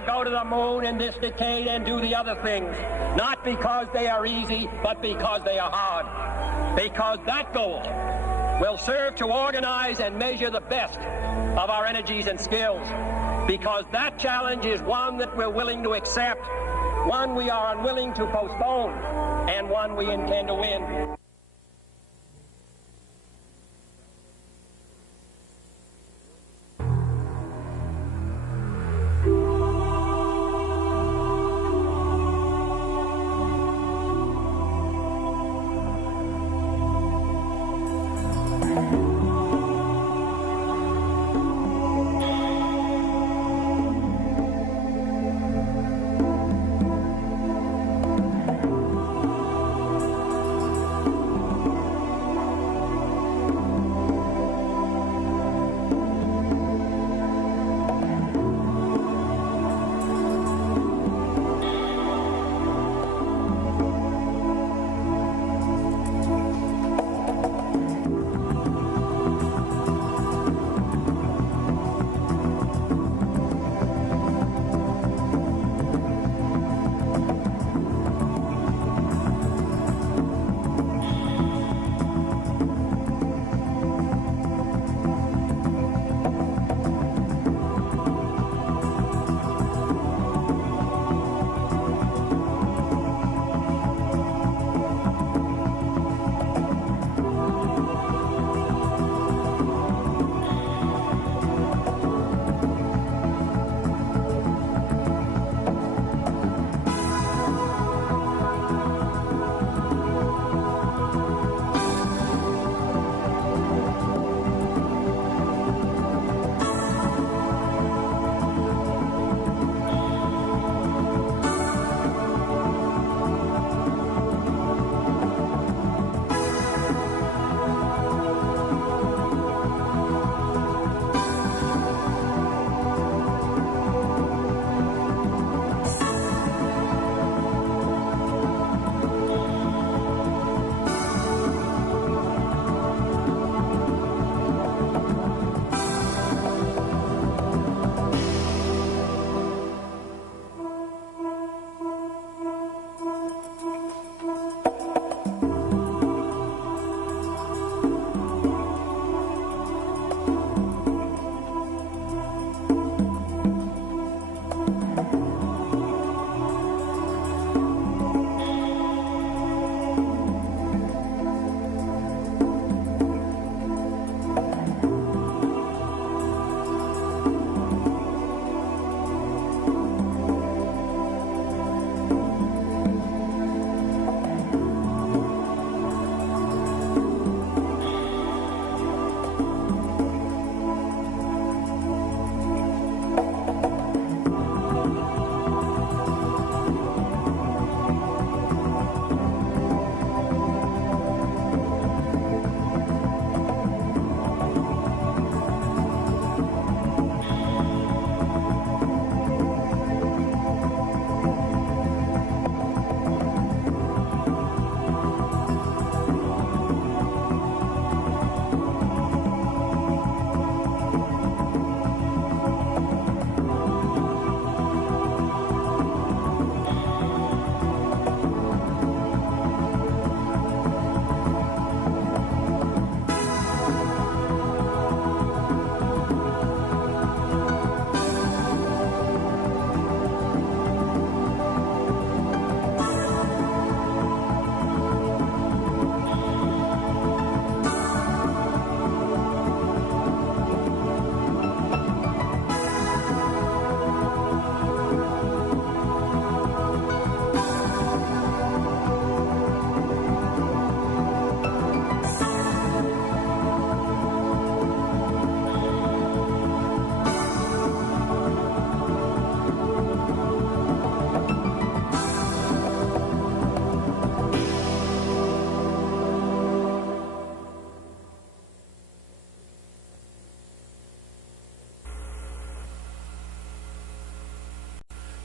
to go to the moon in this decade and do the other things, not because they are easy, but because they are hard. Because that goal will serve to organize and measure the best of our energies and skills. Because that challenge is one that we're willing to accept, one we are unwilling to postpone, and one we intend to win.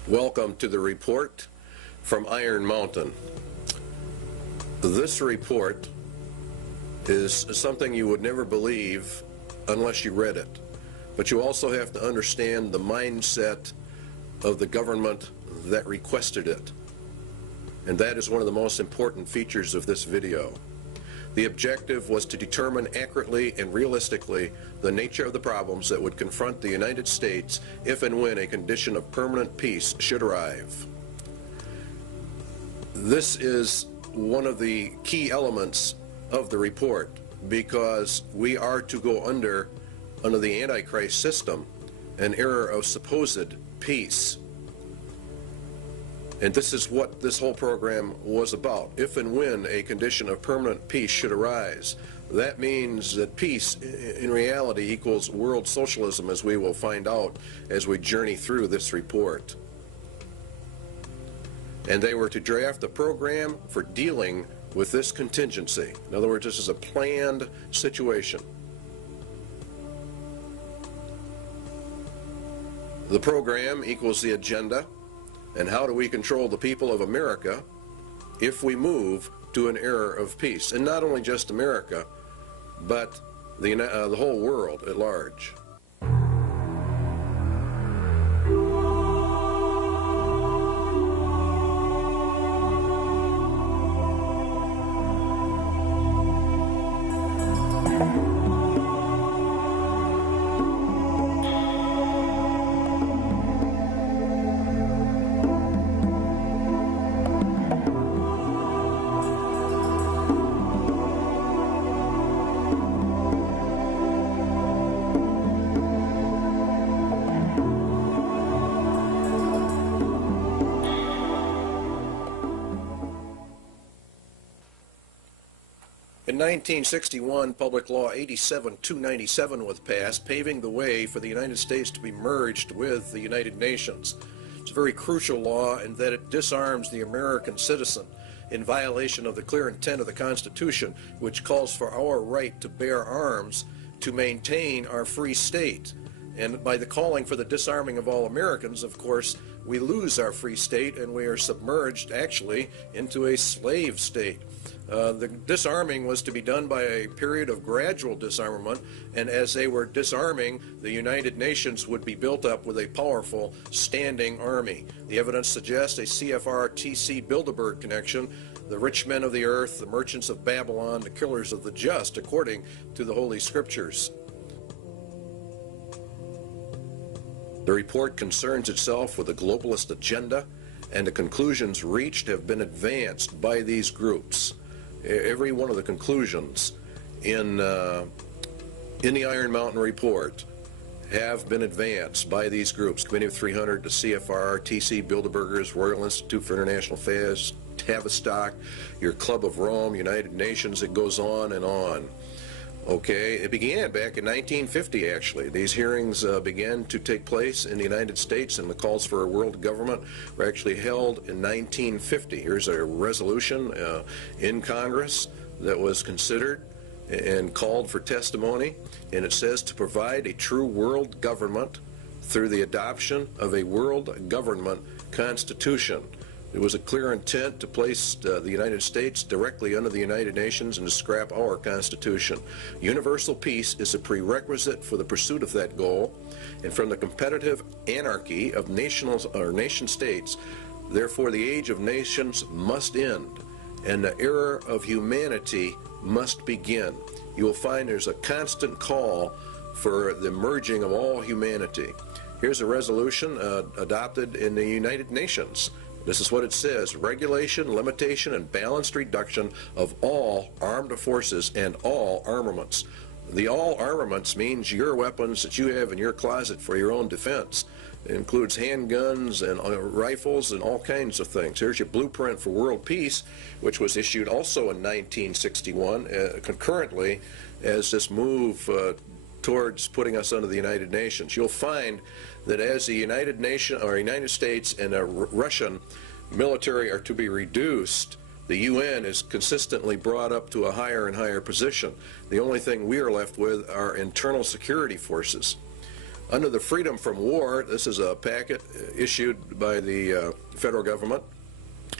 Welcome to the report from Iron Mountain. This report is something you would never believe unless you read it. But you also have to understand the mindset of the government that requested it. And that is one of the most important features of this video. The objective was to determine accurately and realistically the nature of the problems that would confront the United States if and when a condition of permanent peace should arrive. This is one of the key elements of the report, because we are to go under the Antichrist system, an era of supposed peace. And this is what this whole program was about. If and when a condition of permanent peace should arise, that means that peace in reality equals world socialism, as we will find out as we journey through this report. And they were to draft a program for dealing with this contingency. In other words, this is a planned situation. The program equals the agenda. And how do we control the people of America if we move to an era of peace? And not only just America, but the whole world at large. In 1961, Public Law 87-297 was passed, paving the way for the United States to be merged with the United Nations. It's a very crucial law in that it disarms the American citizen in violation of the clear intent of the Constitution, which calls for our right to bear arms to maintain our free state. And by the calling for the disarming of all Americans, of course, we lose our free state and we are submerged actually into a slave state. The disarming was to be done by a period of gradual disarmament, and as they were disarming, the United Nations would be built up with a powerful standing army. The evidence suggests a CFR-TC Bilderberg connection, the rich men of the earth, the merchants of Babylon, the killers of the just, according to the Holy Scriptures. The report concerns itself with a globalist agenda, and the conclusions reached have been advanced by these groups. Every one of the conclusions in the Iron Mountain Report have been advanced by these groups: Committee of 300, the CFR, TC Bilderbergers, Royal Institute for International Affairs, Tavistock, your Club of Rome, United Nations. It goes on and on. Okay, it began back in 1950, actually. These hearings began to take place in the United States, and the calls for a world government were actually held in 1950. Here's a resolution in Congress that was considered and called for testimony, and it says to provide a true world government through the adoption of a world government constitution. There was a clear intent to place the United States directly under the United Nations and to scrap our Constitution. Universal peace is a prerequisite for the pursuit of that goal, and from the competitive anarchy of nation states, therefore the age of nations must end, and the era of humanity must begin. You will find there's a constant call for the merging of all humanity. Here's a resolution adopted in the United Nations. This is what it says: regulation, limitation, and balanced reduction of all armed forces and all armaments. The all armaments means your weapons that you have in your closet for your own defense. It includes handguns and rifles and all kinds of things. Here's your blueprint for world peace, which was issued also in 1961, concurrently as this move towards putting us under the United Nations. You'll find that as the United States and a Russian military are to be reduced, the UN is consistently brought up to a higher and higher position. The only thing we are left with are internal security forces. Under the Freedom from War, this is a packet issued by the federal government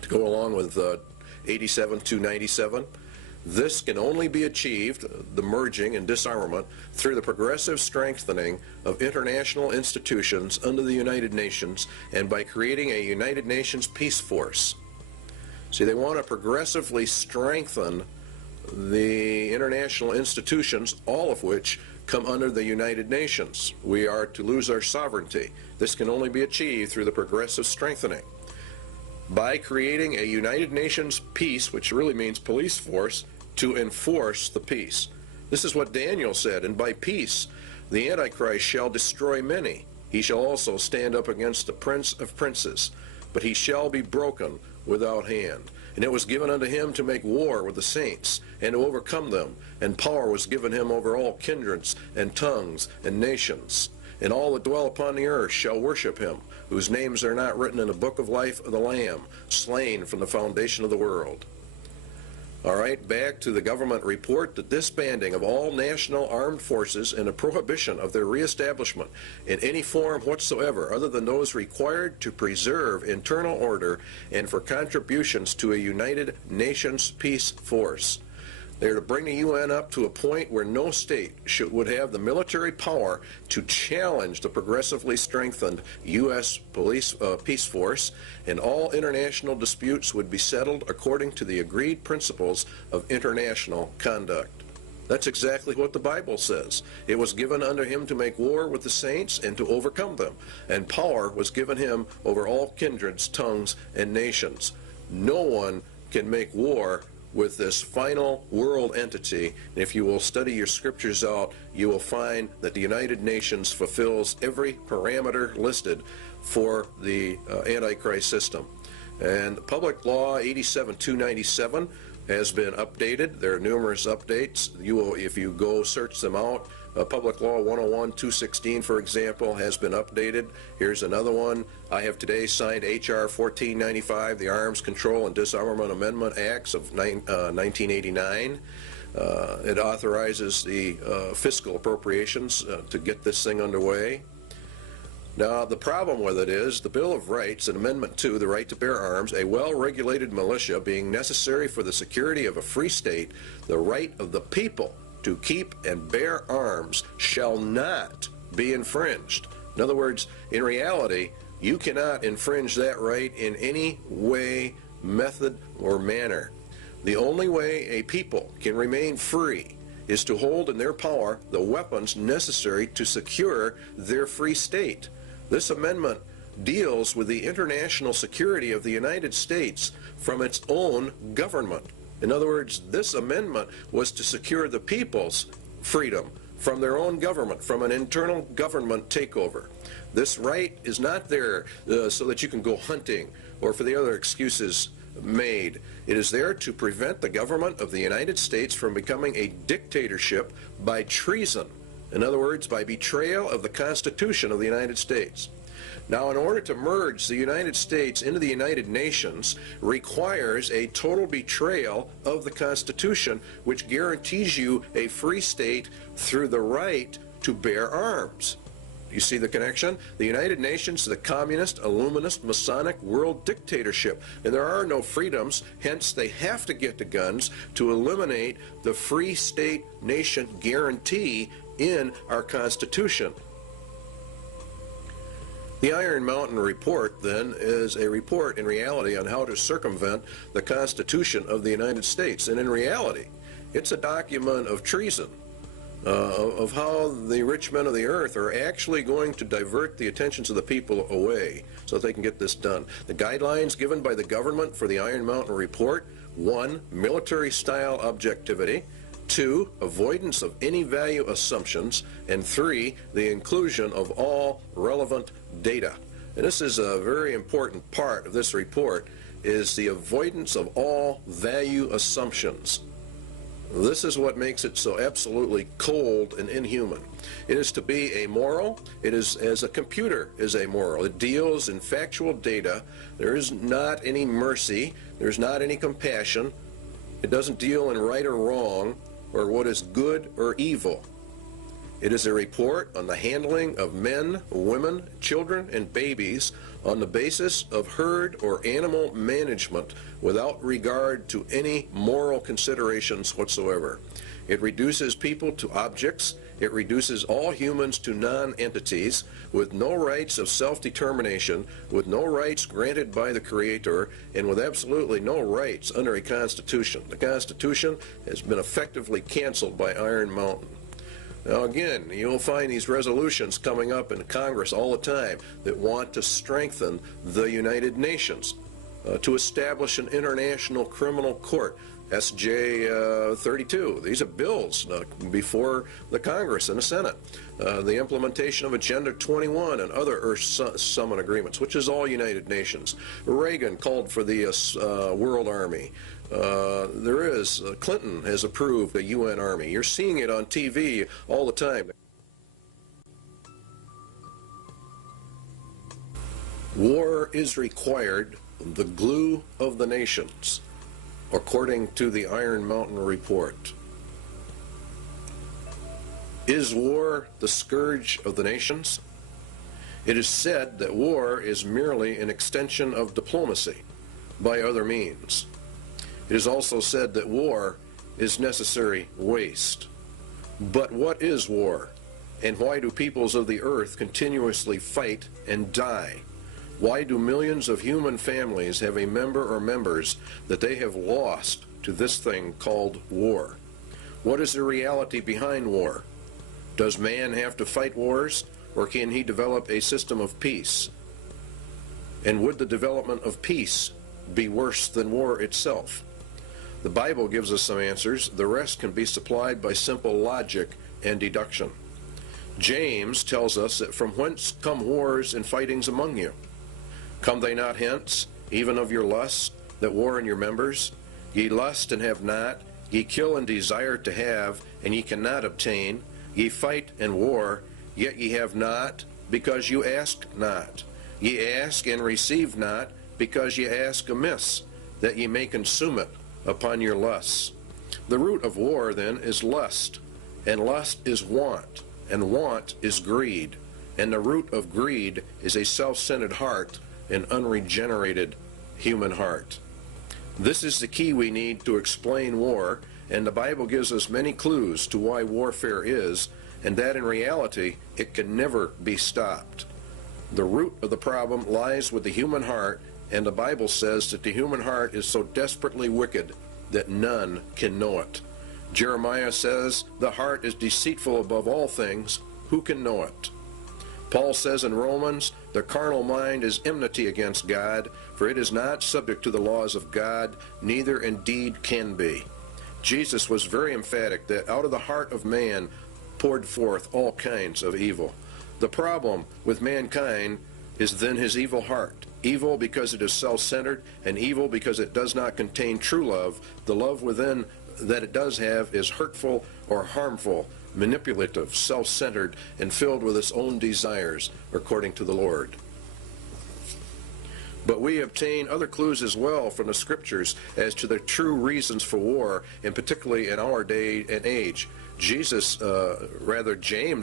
to go along with 87-297. This can only be achieved, the merging and disarmament, through the progressive strengthening of international institutions under the United Nations and by creating a United Nations peace force. See, they want to progressively strengthen the international institutions, all of which come under the United Nations. We are to lose our sovereignty. This can only be achieved through the progressive strengthening. By creating a United Nations peace, which really means police force, to enforce the peace. This is what Daniel said, and by peace the Antichrist shall destroy many. He shall also stand up against the Prince of Princes, but he shall be broken without hand. And it was given unto him to make war with the saints, and to overcome them. And power was given him over all kindreds, and tongues, and nations. And all that dwell upon the earth shall worship him, whose names are not written in the book of life of the Lamb, slain from the foundation of the world. All right, back to the government report. The disbanding of all national armed forces and a prohibition of their reestablishment in any form whatsoever other than those required to preserve internal order and for contributions to a United Nations peace force. They are to bring the UN up to a point where no state would have the military power to challenge the progressively strengthened U.S. peace force, and all international disputes would be settled according to the agreed principles of international conduct. That's exactly what the Bible says. It was given unto him to make war with the saints and to overcome them, and power was given him over all kindreds, tongues, and nations. No one can make war with this final world entity. And if you will study your scriptures out, you will find that the United Nations fulfills every parameter listed for the Antichrist system. And Public Law 87-297 has been updated. There are numerous updates. You will, if you go search them out, Public Law 101-216, for example, has been updated. Here's another one. I have today signed H.R. 1495, the Arms Control and Disarmament Amendment Acts of 1989. It authorizes the fiscal appropriations to get this thing underway. Now, the problem with it is the Bill of Rights and Amendment 2, the right to bear arms, a well-regulated militia being necessary for the security of a free state, the right of the people to keep and bear arms shall not be infringed. In other words, in reality, you cannot infringe that right in any way, method, or manner. The only way a people can remain free is to hold in their power the weapons necessary to secure their free state. This amendment deals with the international security of the United States from its own government. In other words, this amendment was to secure the people's freedom from their own government, from an internal government takeover. This right is not there so that you can go hunting or for the other excuses made. It is there to prevent the government of the United States from becoming a dictatorship by treason. In other words, by betrayal of the Constitution of the United States. Now, in order to merge the United States into the United Nations requires a total betrayal of the Constitution, which guarantees you a free state through the right to bear arms. You see the connection? The United Nations is the communist, illuminist, Masonic world dictatorship, and there are no freedoms, hence they have to get to guns to eliminate the free state nation guarantee in our Constitution. The Iron Mountain Report, then, is a report in reality on how to circumvent the Constitution of the United States. And in reality, it's a document of treason, of how the rich men of the earth are actually going to divert the attentions of the people away so that they can get this done. The guidelines given by the government for the Iron Mountain Report: 1, military-style objectivity; 2, avoidance of any value assumptions; and 3, the inclusion of all relevant data. And this is a very important part of this report, is the avoidance of all value assumptions. This is what makes it so absolutely cold and inhuman. It is to be amoral. It is as a computer is amoral. It deals in factual data. There is not any mercy. There's not any compassion. It doesn't deal in right or wrong, or what is good or evil. It is a report on the handling of men, women, children, and babies on the basis of herd or animal management without regard to any moral considerations whatsoever. It reduces people to objects. It reduces all humans to non-entities with no rights of self-determination, with no rights granted by the Creator, and with absolutely no rights under a Constitution. The Constitution has been effectively canceled by Iron Mountain. Now again, you'll find these resolutions coming up in Congress all the time that want to strengthen the United Nations, to establish an international criminal court, SJ 32. These are bills before the Congress and the Senate. The implementation of Agenda 21 and other Earth Summit agreements, which is all United Nations. Reagan called for the World Army. Clinton has approved a UN Army. You're seeing it on TV all the time. War is required, the glue of the nations, according to the Iron Mountain Report. Is war the scourge of the nations? It is said that war is merely an extension of diplomacy by other means. It is also said that war is necessary waste. But what is war? And why do peoples of the earth continuously fight and die? Why do millions of human families have a member or members that they have lost to this thing called war? What is the reality behind war? Does man have to fight wars, or can he develop a system of peace? And would the development of peace be worse than war itself? The Bible gives us some answers. The rest can be supplied by simple logic and deduction. James tells us that from whence come wars and fightings among you? Come they not hence, even of your lusts, that war in your members? Ye lust and have not, ye kill and desire to have, and ye cannot obtain. Ye fight and war, yet ye have not, because you ask not. Ye ask and receive not, because ye ask amiss, that ye may consume it upon your lusts. The root of war, then, is lust, and lust is want, and want is greed, and the root of greed is a self-centered heart, an unregenerated human heart. This is the key we need to explain war, and the Bible gives us many clues to why warfare is, and that in reality it can never be stopped. The root of the problem lies with the human heart, and the Bible says that the human heart is so desperately wicked that none can know it. Jeremiah says, the heart is deceitful above all things, who can know it? Paul says in Romans, the carnal mind is enmity against God, for it is not subject to the laws of God, neither indeed can be. Jesus was very emphatic that out of the heart of man poured forth all kinds of evil. The problem with mankind is then his evil heart. Evil because it is self-centered, and evil because it does not contain true love. The love within that it does have is hurtful or harmful, manipulative, self-centered, and filled with its own desires, according to the Lord. But we obtain other clues as well from the Scriptures as to the true reasons for war, and particularly in our day and age. James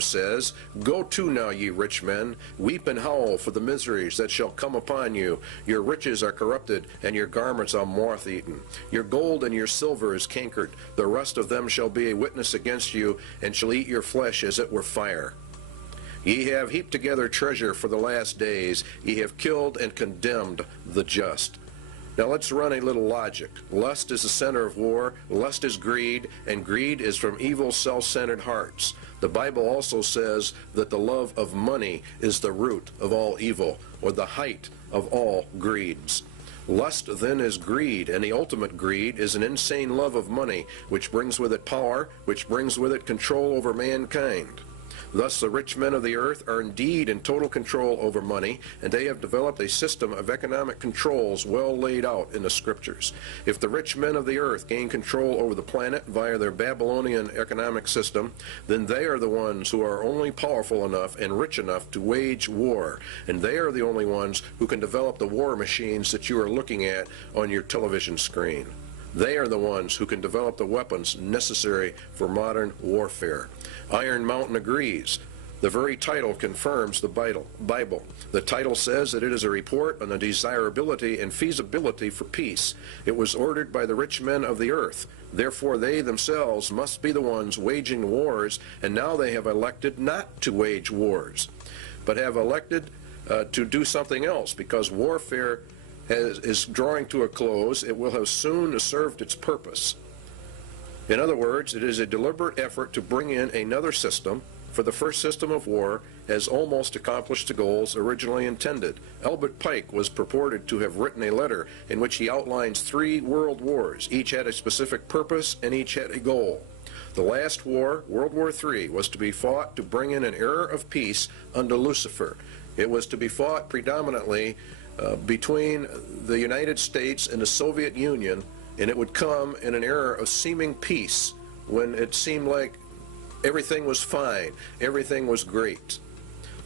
says, Go to now, ye rich men, weep and howl for the miseries that shall come upon you. Your riches are corrupted, and your garments are moth-eaten. Your gold and your silver is cankered. The rust of them shall be a witness against you, and shall eat your flesh as it were fire. Ye have heaped together treasure for the last days. Ye have killed and condemned the just. Now let's run a little logic. Lust is the center of war, lust is greed, and greed is from evil, self-centered hearts. The Bible also says that the love of money is the root of all evil, or the height of all greeds. Lust then is greed, and the ultimate greed is an insane love of money, which brings with it power, which brings with it control over mankind. Thus the rich men of the earth are indeed in total control over money, and they have developed a system of economic controls well laid out in the Scriptures. If the rich men of the earth gain control over the planet via their Babylonian economic system, then they are the ones who are only powerful enough and rich enough to wage war, and they are the only ones who can develop the war machines that you are looking at on your television screen. They are the ones who can develop the weapons necessary for modern warfare. Iron Mountain agrees. The very title confirms the Bible. The title says that it is a report on the desirability and feasibility for peace. It was ordered by the rich men of the earth. Therefore, they themselves must be the ones waging wars, and now they have elected not to wage wars, but have elected to do something else, because warfare is drawing to a close. It will have soon served its purpose. In other words, it is a deliberate effort to bring in another system, for the first system of war has almost accomplished the goals originally intended. Albert Pike was purported to have written a letter in which he outlines 3 world wars. Each had a specific purpose and each had a goal. The last war, World War III, was to be fought to bring in an era of peace under Lucifer. It was to be fought predominantly between the United States and the Soviet Union, and it would come in an era of seeming peace when it seemed like everything was fine, everything was great.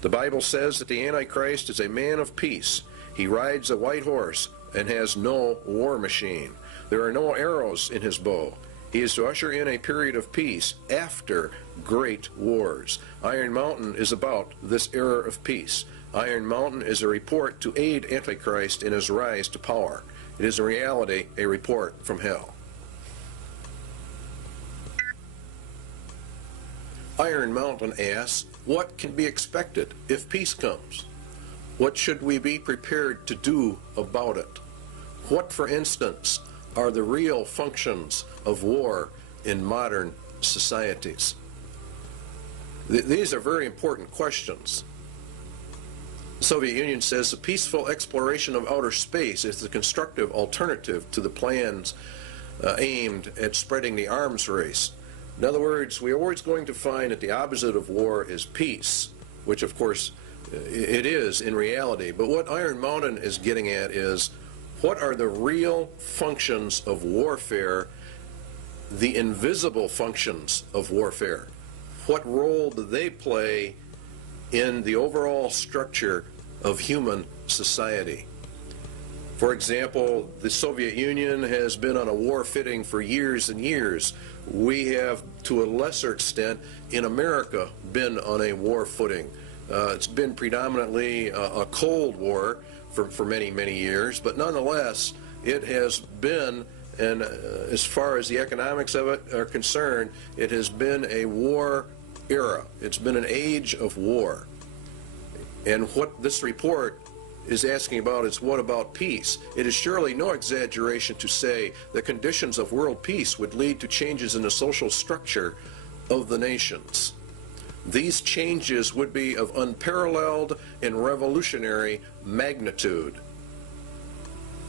The Bible says that the Antichrist is a man of peace. He rides a white horse and has no war machine. There are no arrows in his bow. He is to usher in a period of peace after great wars. Iron Mountain is about this era of peace. Iron Mountain is a report to aid Antichrist in his rise to power. It is in reality a report from hell. Iron Mountain asks, what can be expected if peace comes? What should we be prepared to do about it? What, for instance, are the real functions of war in modern societies? These are very important questions. The Soviet Union says the peaceful exploration of outer space is the constructive alternative to the plans aimed at spreading the arms race. In other words, we are always going to find that the opposite of war is peace, which of course it is in reality. But what Iron Mountain is getting at is, what are the real functions of warfare, the invisible functions of warfare? What role do they play in the overall structure of human society? For example, the Soviet Union has been on a war footing for years and years. We have, to a lesser extent, in America, been on a war footing. It's been predominantly a Cold War for many, many years, but nonetheless, it has been, and as far as the economics of it are concerned, it has been a war era. It's been an age of war. And what this report is asking about is, what about peace? It is surely no exaggeration to say that conditions of world peace would lead to changes in the social structure of the nations. These changes would be of unparalleled and revolutionary magnitude.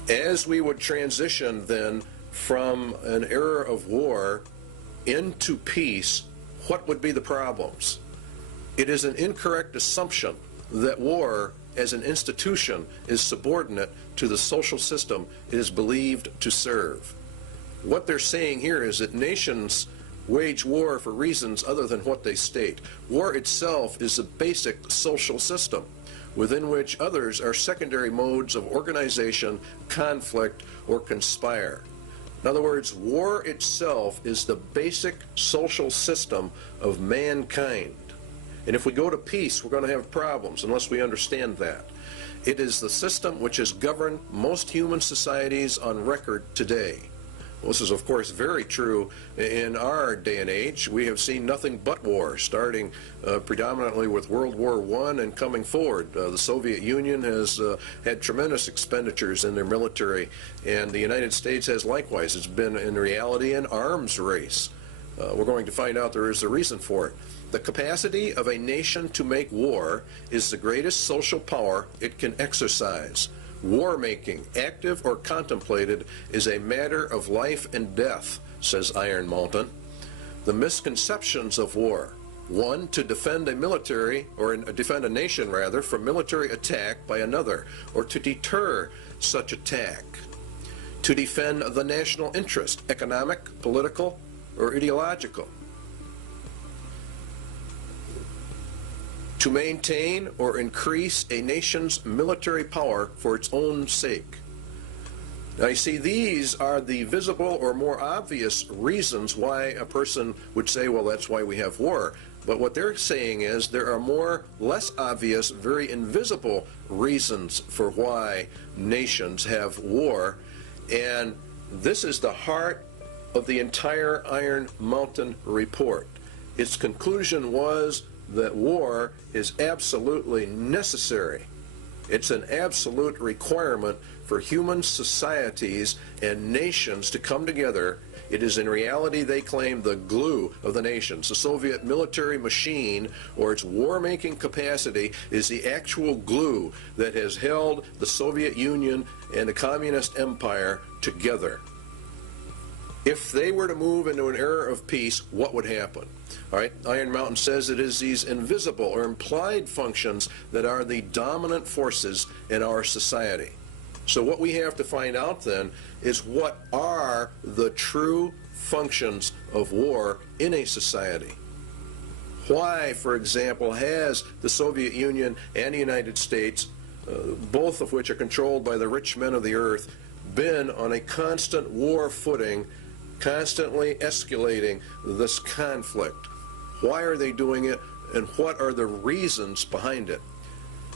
As we would transition then from an era of war into peace, what would be the problems? It is an incorrect assumption that war as an institution is subordinate to the social system it is believed to serve. What they're saying here is that nations wage war for reasons other than what they state. War itself is a basic social system within which others are secondary modes of organization, conflict, or conspire. In other words, war itself is the basic social system of mankind. And if we go to peace, we're going to have problems unless we understand that. It is the system which has governed most human societies on record today. Well, this is, of course, very true in our day and age. We have seen nothing but war, starting predominantly with World War I and coming forward. The Soviet Union has had tremendous expenditures in their military, and the United States has likewise. It's been, in reality, an arms race. We're going to find out there is a reason for it. The capacity of a nation to make war is the greatest social power it can exercise. War-making, active or contemplated, is a matter of life and death, says Iron Mountain. The misconceptions of war: 1, to defend a military, or defend a nation rather, from military attack by another, or to deter such attack. To defend the national interest, economic, political, or ideological. To maintain or increase a nation's military power for its own sake. Now you see, these are the visible or more obvious reasons why a person would say, well, that's why we have war. But what they're saying is there are more less obvious, very invisible reasons for why nations have war. And this is the heart of the entire Iron Mountain report. Its conclusion was that war is absolutely necessary. It's an absolute requirement for human societies and nations to come together. It is in reality, they claim, the glue of the nations. The Soviet military machine, or its war-making capacity, is the actual glue that has held the Soviet Union and the Communist Empire together. If they were to move into an era of peace, what would happen? All right, Iron Mountain says it is these invisible or implied functions that are the dominant forces in our society. So what we have to find out then is what are the true functions of war in a society. Why, for example, has the Soviet Union and the United States, both of which are controlled by the rich men of the earth, been on a constant war footing, constantly escalating this conflict? Why are they doing it, and what are the reasons behind it?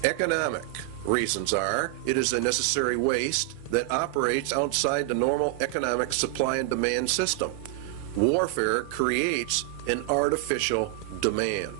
Economic reasons are, it is a necessary waste that operates outside the normal economic supply and demand system. Warfare creates an artificial demand.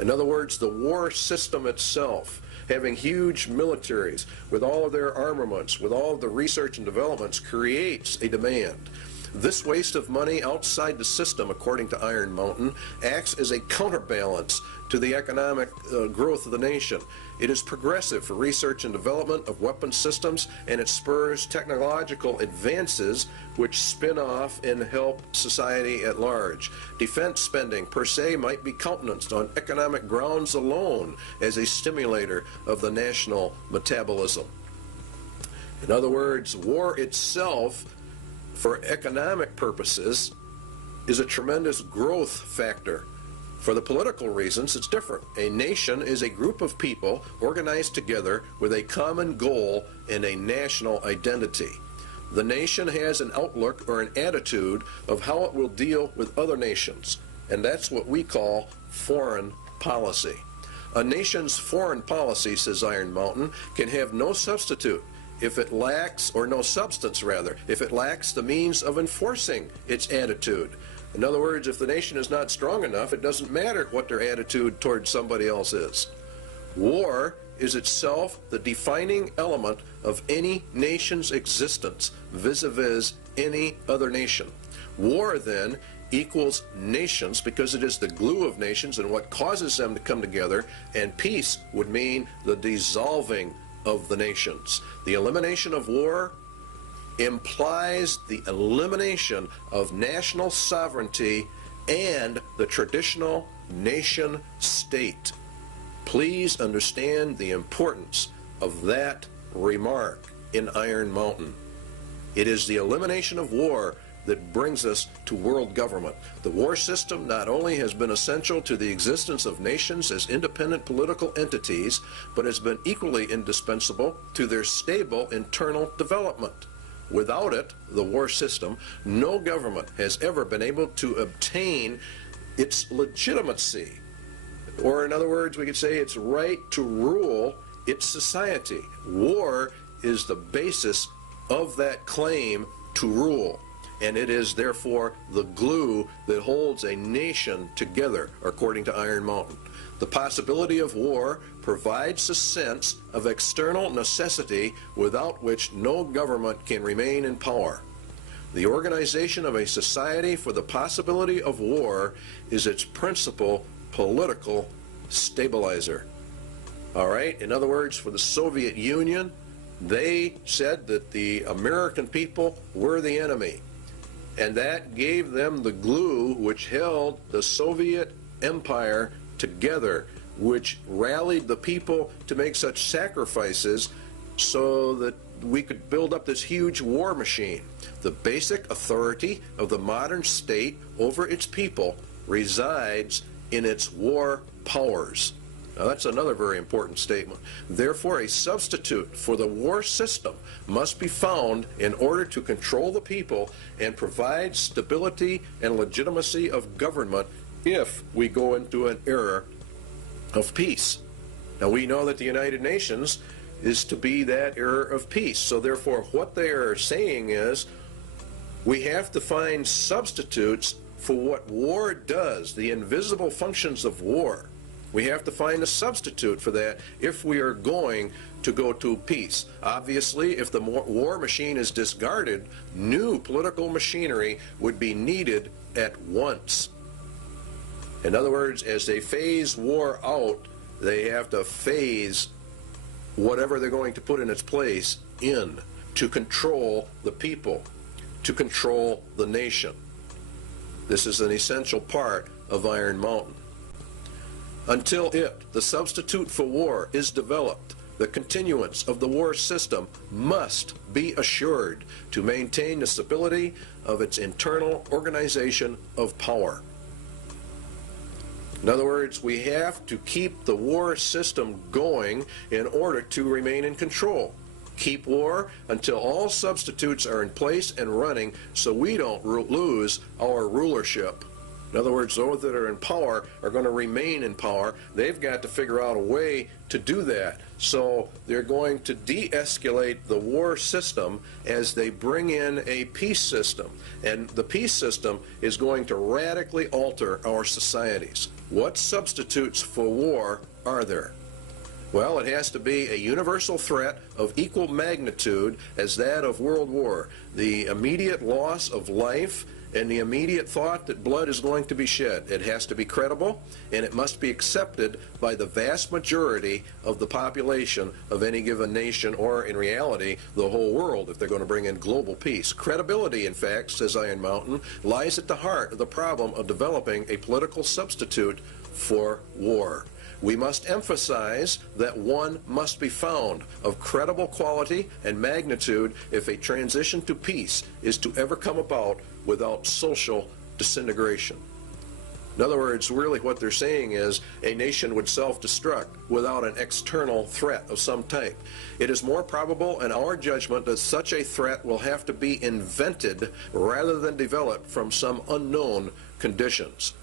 In other words, the war system itself, having huge militaries with all of their armaments, with all of the research and developments, creates a demand. This waste of money outside the system, according to Iron Mountain, acts as a counterbalance to the economic growth of the nation. It is progressive for research and development of weapon systems, and it spurs technological advances which spin off and help society at large. Defense spending per se might be countenanced on economic grounds alone as a stimulator of the national metabolism. In other words, war itself, for economic purposes, is a tremendous growth factor. For the political reasons, it's different. A nation is a group of people organized together with a common goal and a national identity. The nation has an outlook or an attitude of how it will deal with other nations, and that's what we call foreign policy. A nation's foreign policy, says Iron Mountain, can have no substitute if it lacks, or no substance rather, if it lacks the means of enforcing its attitude. In other words, if the nation is not strong enough, it doesn't matter what their attitude towards somebody else is. War is itself the defining element of any nation's existence vis-a-vis any other nation. War, then, equals nations because it is the glue of nations and what causes them to come together, and peace would mean the dissolving of the nations. The elimination of war implies the elimination of national sovereignty and the traditional nation state. Please understand the importance of that remark in Iron Mountain. It is the elimination of war that brings us to world government. The war system not only has been essential to the existence of nations as independent political entities, but has been equally indispensable to their stable internal development. Without it, the war system, no government has ever been able to obtain its legitimacy. Or in other words, we could say its right to rule its society. War is the basis of that claim to rule, and it is therefore the glue that holds a nation together, according to Iron Mountain. The possibility of war provides a sense of external necessity without which no government can remain in power. The organization of a society for the possibility of war is its principal political stabilizer. All right, in other words, for the Soviet Union, they said that the American people were the enemy, and that gave them the glue which held the Soviet Empire together, which rallied the people to make such sacrifices so that we could build up this huge war machine. The basic authority of the modern state over its people resides in its war powers. Now that's another very important statement. Therefore, a substitute for the war system must be found in order to control the people and provide stability and legitimacy of government if we go into an era of peace. Now we know that the United Nations is to be that era of peace. So therefore, what they are saying is we have to find substitutes for what war does, the invisible functions of war. We have to find a substitute for that if we are going to go to peace. Obviously, if the war machine is discarded, new political machinery would be needed at once. In other words, as they phase war out, they have to phase whatever they're going to put in its place in to control the people, to control the nation. This is an essential part of Iron Mountain. Until the substitute for war, is developed, the continuance of the war system must be assured to maintain the stability of its internal organization of power. In other words, we have to keep the war system going in order to remain in control. Keep war until all substitutes are in place and running so we don't lose our rulership. In other words, those that are in power are going to remain in power. They've got to figure out a way to do that. So they're going to de-escalate the war system as they bring in a peace system. And the peace system is going to radically alter our societies. What substitutes for war are there? Well, it has to be a universal threat of equal magnitude as that of World War. The immediate loss of life and the immediate thought that blood is going to be shed. It has to be credible, and it must be accepted by the vast majority of the population of any given nation, or in reality, the whole world, if they're going to bring in global peace. Credibility, in fact, says Iron Mountain, lies at the heart of the problem of developing a political substitute for war. We must emphasize that one must be found of credible quality and magnitude if a transition to peace is to ever come about without social disintegration. In other words, really what they're saying is a nation would self-destruct without an external threat of some type. It is more probable in our judgment that such a threat will have to be invented rather than developed from some unknown conditions.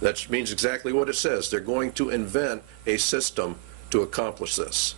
That means exactly what it says. They're going to invent a system to accomplish this.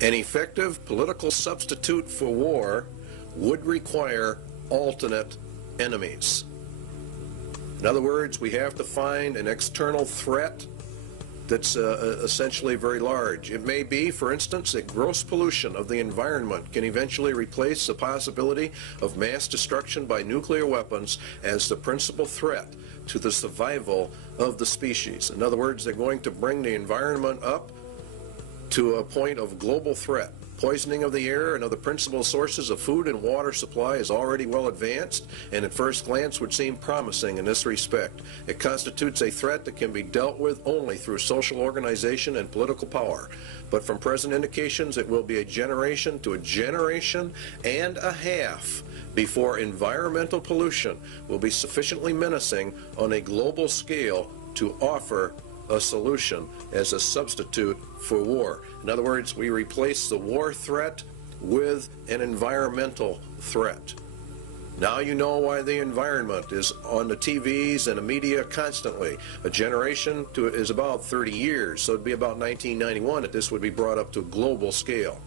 An effective political substitute for war would require alternate enemies. In other words, we have to find an external threat that's essentially very large. It may be, for instance, that gross pollution of the environment can eventually replace the possibility of mass destruction by nuclear weapons as the principal threat to the survival of the species. In other words, they're going to bring the environment up to a point of global threat. Poisoning of the air and other principal sources of food and water supply is already well advanced, and at first glance would seem promising in this respect. It constitutes a threat that can be dealt with only through social organization and political power. But from present indications, it will be a generation to a generation and a half before environmental pollution will be sufficiently menacing on a global scale to offer a solution as a substitute for war. In other words, we replace the war threat with an environmental threat. Now you know why the environment is on the TVs and the media constantly. A generation is about 30 years, so it'd be about 1991 that this would be brought up to a global scale.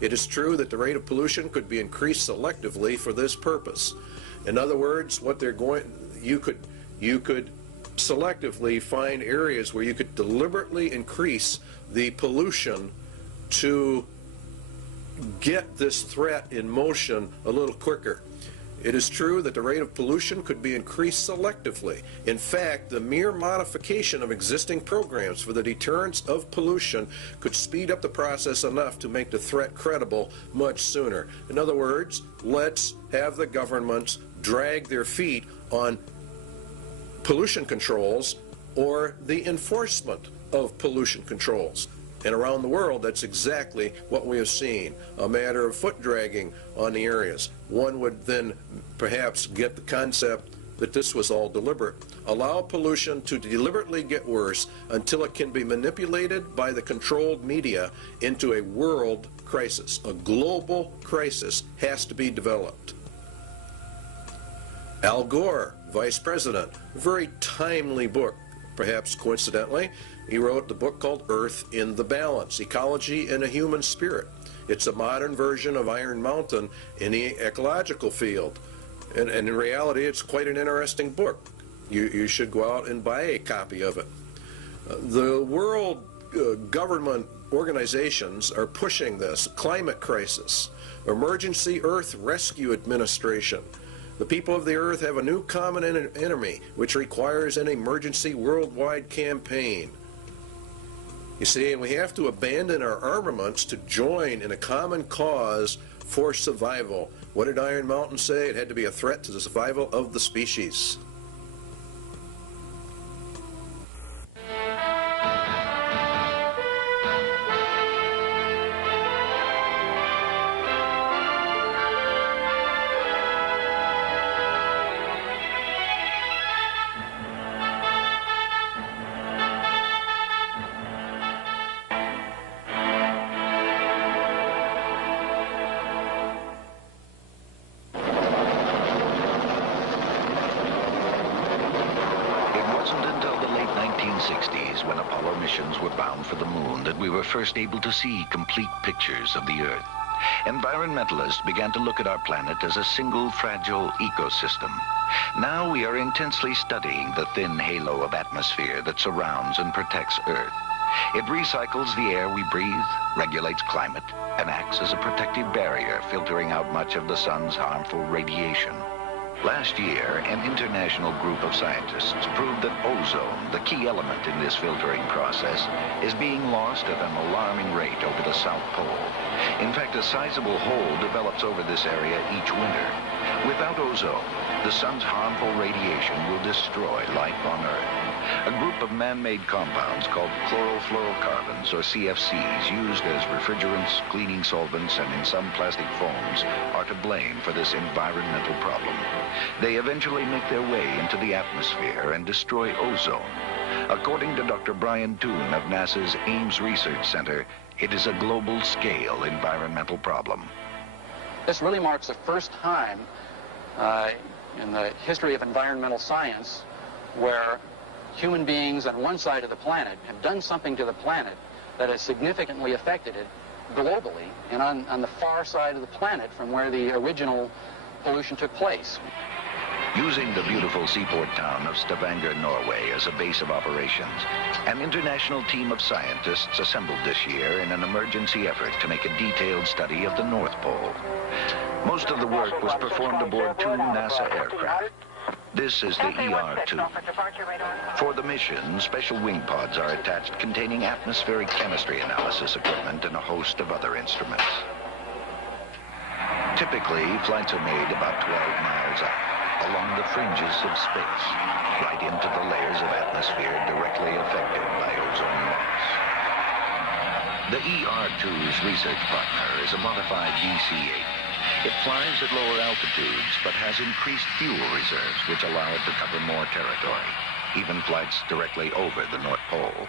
It is true that the rate of pollution could be increased selectively for this purpose. In other words, you could selectively find areas where you could deliberately increase the pollution to get this threat in motion a little quicker. It is true that the rate of pollution could be increased selectively. In fact, the mere modification of existing programs for the deterrence of pollution could speed up the process enough to make the threat credible much sooner. In other words, let's have the governments drag their feet on pollution controls or the enforcement of pollution controls. And around the world, that's exactly what we have seen, a matter of foot dragging on the areas. One would then perhaps get the concept that this was all deliberate. Allow pollution to deliberately get worse until it can be manipulated by the controlled media into a world crisis. A global crisis has to be developed. Al Gore, Vice President, a very timely book, perhaps coincidentally. He wrote the book called Earth in the Balance, Ecology in a Human Spirit. It's a modern version of Iron Mountain in the ecological field. And in reality, it's quite an interesting book. You should go out and buy a copy of it. The world government organizations are pushing this. Climate crisis, Emergency Earth Rescue Administration. The people of the earth have a new common enemy, which requires an emergency worldwide campaign. You see, and we have to abandon our armaments to join in a common cause for survival. What did Iron Mountain say? It had to be a threat to the survival of the species. First able to see complete pictures of the Earth. Environmentalists began to look at our planet as a single fragile ecosystem. Now we are intensely studying the thin halo of atmosphere that surrounds and protects Earth. It recycles the air we breathe, regulates climate, and acts as a protective barrier, filtering out much of the sun's harmful radiation. Last year, an international group of scientists proved that ozone, the key element in this filtering process, is being lost at an alarming rate over the South Pole. In fact, a sizable hole develops over this area each winter. Without ozone, the sun's harmful radiation will destroy life on Earth. A group of man-made compounds called chlorofluorocarbons, or CFCs, used as refrigerants, cleaning solvents, and in some plastic foams, are to blame for this environmental problem. They eventually make their way into the atmosphere and destroy ozone. According to Dr. Brian Toon of NASA's Ames Research Center, it is a global-scale environmental problem. This really marks the first time in the history of environmental science where human beings on one side of the planet have done something to the planet that has significantly affected it globally and on the far side of the planet from where the original pollution took place. Using the beautiful seaport town of Stavanger, Norway as a base of operations, an international team of scientists assembled this year in an emergency effort to make a detailed study of the North Pole. Most of the work was performed aboard 2 NASA aircraft. This is the ER-2. For the mission, special wing pods are attached containing atmospheric chemistry analysis equipment and a host of other instruments. Typically, flights are made about 12 miles up, along the fringes of space, right into the layers of atmosphere directly affected by ozone loss. The ER-2's research partner is a modified DC-8. It flies at lower altitudes, but has increased fuel reserves, which allow it to cover more territory, even flights directly over the North Pole.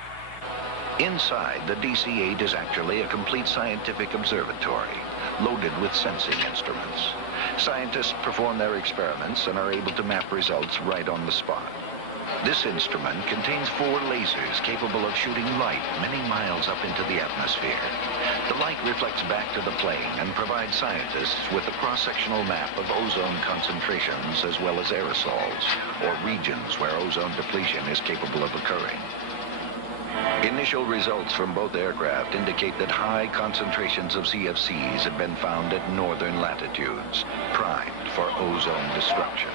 Inside, the DC-8 is actually a complete scientific observatory, loaded with sensing instruments. Scientists perform their experiments and are able to map results right on the spot. This instrument contains 4 lasers capable of shooting light many miles up into the atmosphere. The light reflects back to the plane and provides scientists with a cross-sectional map of ozone concentrations as well as aerosols, or regions where ozone depletion is capable of occurring. Initial results from both aircraft indicate that high concentrations of CFCs have been found at northern latitudes, primed for ozone destruction.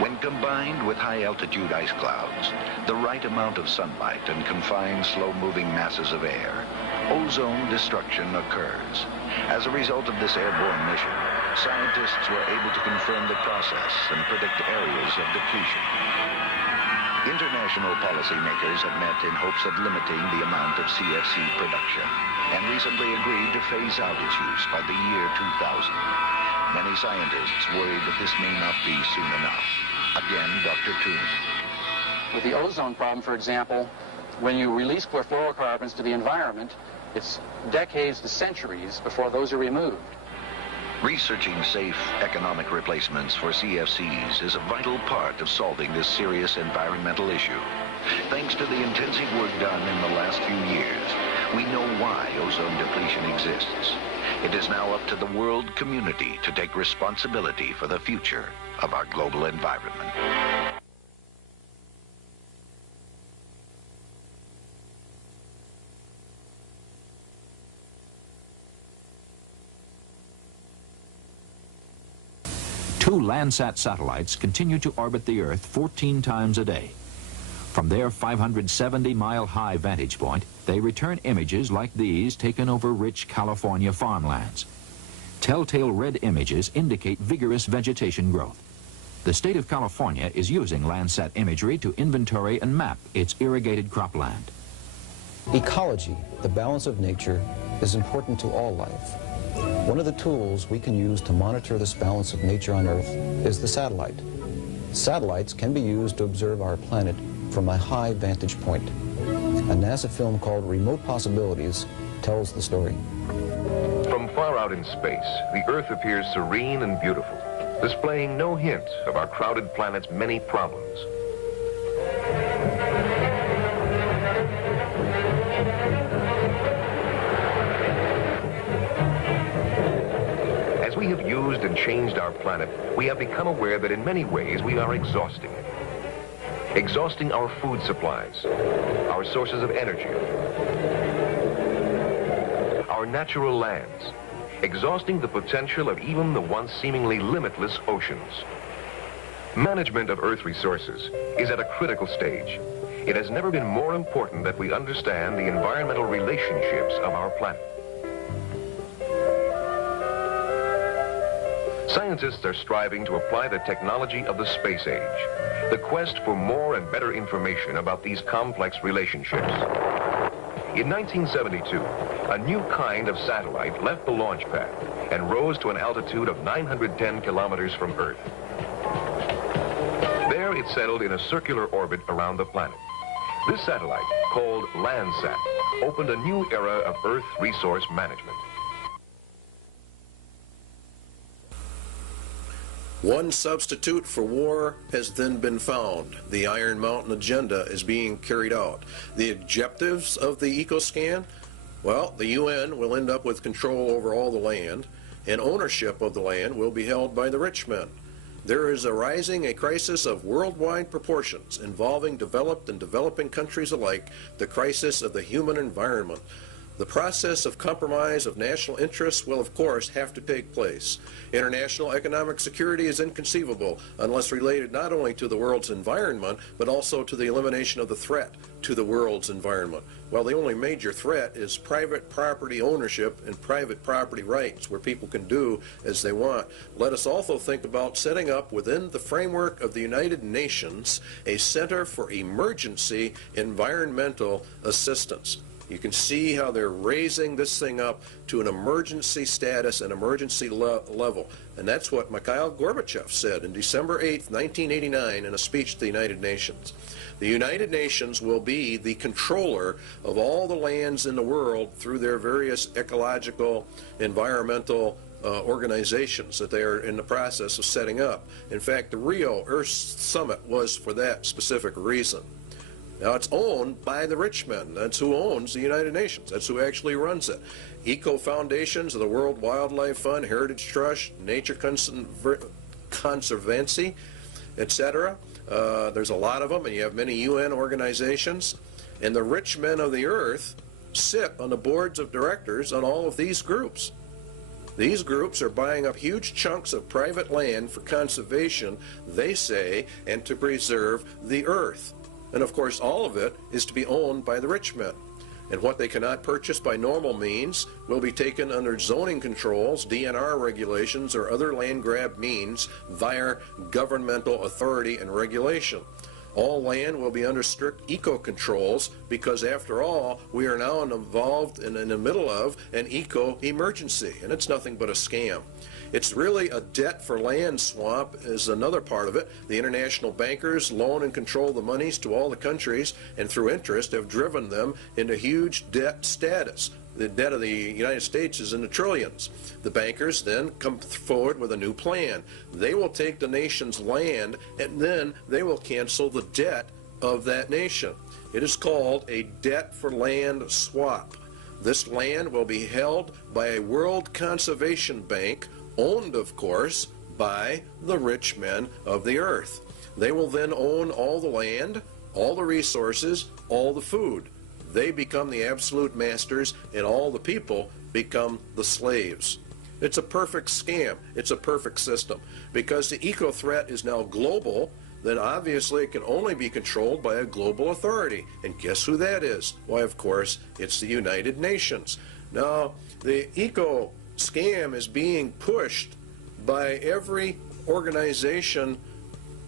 When combined with high-altitude ice clouds, the right amount of sunlight and confined slow-moving masses of air, ozone destruction occurs. As a result of this airborne mission, scientists were able to confirm the process and predict areas of depletion. International policymakers have met in hopes of limiting the amount of CFC production and recently agreed to phase out its use by the year 2000. Many scientists worry that this may not be soon enough. Again, Dr. Toon. With the ozone problem, for example, when you release chlorofluorocarbons to the environment, it's decades to centuries before those are removed. Researching safe economic replacements for CFCs is a vital part of solving this serious environmental issue. Thanks to the intensive work done in the last few years, we know why ozone depletion exists. It is now up to the world community to take responsibility for the future of our global environment. Two Landsat satellites continue to orbit the Earth 14 times a day. From their 570-mile-high vantage point, they return images like these taken over rich California farmlands. Telltale red images indicate vigorous vegetation growth. The state of California is using Landsat imagery to inventory and map its irrigated cropland. Ecology, the balance of nature, is important to all life. One of the tools we can use to monitor this balance of nature on Earth is the satellite. Satellites can be used to observe our planet from a high vantage point. A NASA film called Remote Possibilities tells the story. From far out in space, the Earth appears serene and beautiful, displaying no hint of our crowded planet's many problems. As we have used and changed our planet, we have become aware that in many ways we are exhausting it. Exhausting our food supplies, our sources of energy, our natural lands, exhausting the potential of even the once seemingly limitless oceans. Management of Earth resources is at a critical stage. It has never been more important that we understand the environmental relationships of our planet. Scientists are striving to apply the technology of the space age, the quest for more and better information about these complex relationships. In 1972, a new kind of satellite left the launch pad and rose to an altitude of 910 kilometers from Earth. There it settled in a circular orbit around the planet. This satellite, called Landsat, opened a new era of Earth resource management. One substitute for war has then been found. The Iron Mountain agenda is being carried out. The objectives of the EcoScan Well, the UN will end up with control over all the land, and ownership of the land will be held by the rich men. There is arising a crisis of worldwide proportions involving developed and developing countries alike, the crisis of the human environment. The process of compromise of national interests will, of course, have to take place. International economic security is inconceivable unless related not only to the world's environment, but also to the elimination of the threat to the world's environment. Well, the only major threat is private property ownership and private property rights, where people can do as they want. Let us also think about setting up within the framework of the United Nations a Center for Emergency Environmental Assistance. You can see how they're raising this thing up to an emergency status, an emergency level. And that's what Mikhail Gorbachev said in December 8th, 1989 in a speech to the United Nations. The United Nations will be the controller of all the lands in the world through their various ecological, environmental organizations that they are in the process of setting up. In fact, the Rio Earth Summit was for that specific reason. Now, it's owned by the rich men. That's who owns the United Nations. That's who actually runs it. Eco foundations of the World Wildlife Fund, Heritage Trust, Nature Conservancy, etc. There's a lot of them, and you have many UN organizations. And the rich men of the earth sit on the boards of directors on all of these groups. These groups are buying up huge chunks of private land for conservation, they say, and to preserve the earth. And of course, all of it is to be owned by the rich men. And what they cannot purchase by normal means will be taken under zoning controls, DNR regulations, or other land grab means via governmental authority and regulation. All land will be under strict eco-controls because, after all, we are now involved in the middle of an eco-emergency, and it's nothing but a scam. It's really a debt for land swamp is another part of it. The international bankers loan and control the monies to all the countries, and through interest have driven them into huge debt status. The debt of the United States is in the trillions. The bankers then come forward with a new plan. They will take the nation's land, and then they will cancel the debt of that nation. It is called a debt for land swap. This land will be held by a World Conservation Bank, owned, of course, by the rich men of the earth. They will then own all the land, all the resources, all the food. They become the absolute masters, and all the people become the slaves. It's a perfect scam. It's a perfect system. Because the eco threat is now global, then obviously it can only be controlled by a global authority. And guess who that is? Why, of course, it's the United Nations. Now, the eco scam is being pushed by every organization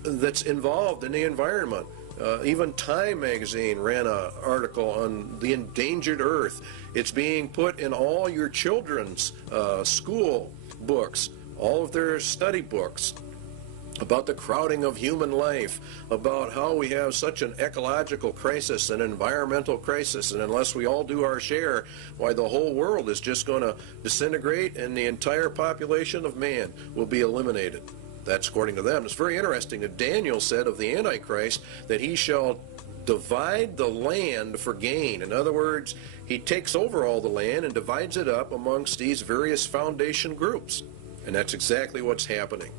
that's involved in the environment. Even Time magazine ran an article on the endangered earth. It's being put in all your children's school books, all of their study books, about the crowding of human life, about how we have such an ecological crisis, an environmental crisis, and unless we all do our share, why the whole world is just going to disintegrate and the entire population of man will be eliminated. That's according to them. It's very interesting that Daniel said of the Antichrist that he shall divide the land for gain. In other words, he takes over all the land and divides it up amongst these various foundation groups. And that's exactly what's happening.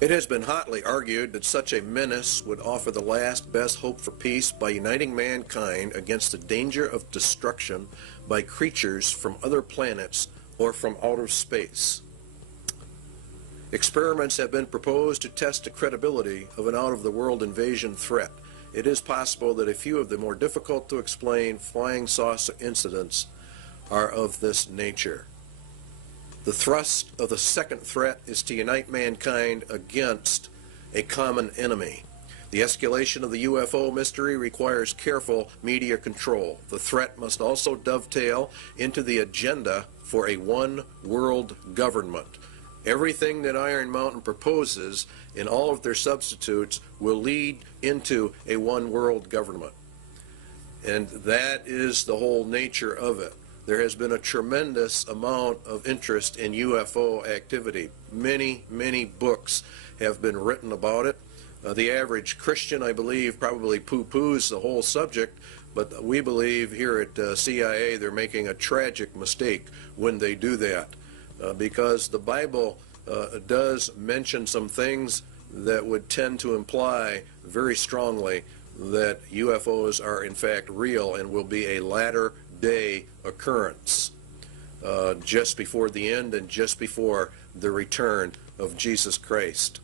It has been hotly argued that such a menace would offer the last best hope for peace by uniting mankind against the danger of destruction by creatures from other planets or from outer space. Experiments have been proposed to test the credibility of an out-of-the-world invasion threat. It is possible that a few of the more difficult to explain flying saucer incidents are of this nature. The thrust of the second threat is to unite mankind against a common enemy. The escalation of the UFO mystery requires careful media control. The threat must also dovetail into the agenda for a one-world government. Everything that Iron Mountain proposes in all of their substitutes will lead into a one-world government. And that is the whole nature of it. There has been a tremendous amount of interest in UFO activity. Many, many books have been written about it. The average Christian, I believe, probably poo-poos the whole subject, but we believe here at CIA they're making a tragic mistake when they do that. Because the Bible does mention some things that would tend to imply very strongly that UFOs are in fact real and will be a latter-day occurrence just before the end and just before the return of Jesus Christ.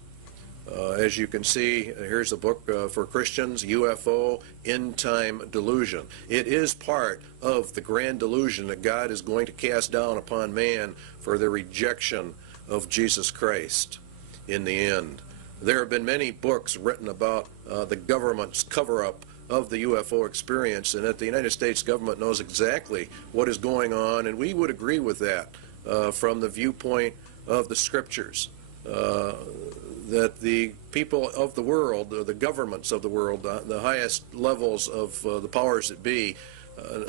As you can see, here's a book for Christians, UFO End Time Delusion. It is part of the grand delusion that God is going to cast down upon man for the rejection of Jesus Christ in the end. There have been many books written about the government's cover-up of the UFO experience, and that the United States government knows exactly what is going on, and we would agree with that from the viewpoint of the scriptures. That the people of the world, the governments of the world, the highest levels of the powers that be,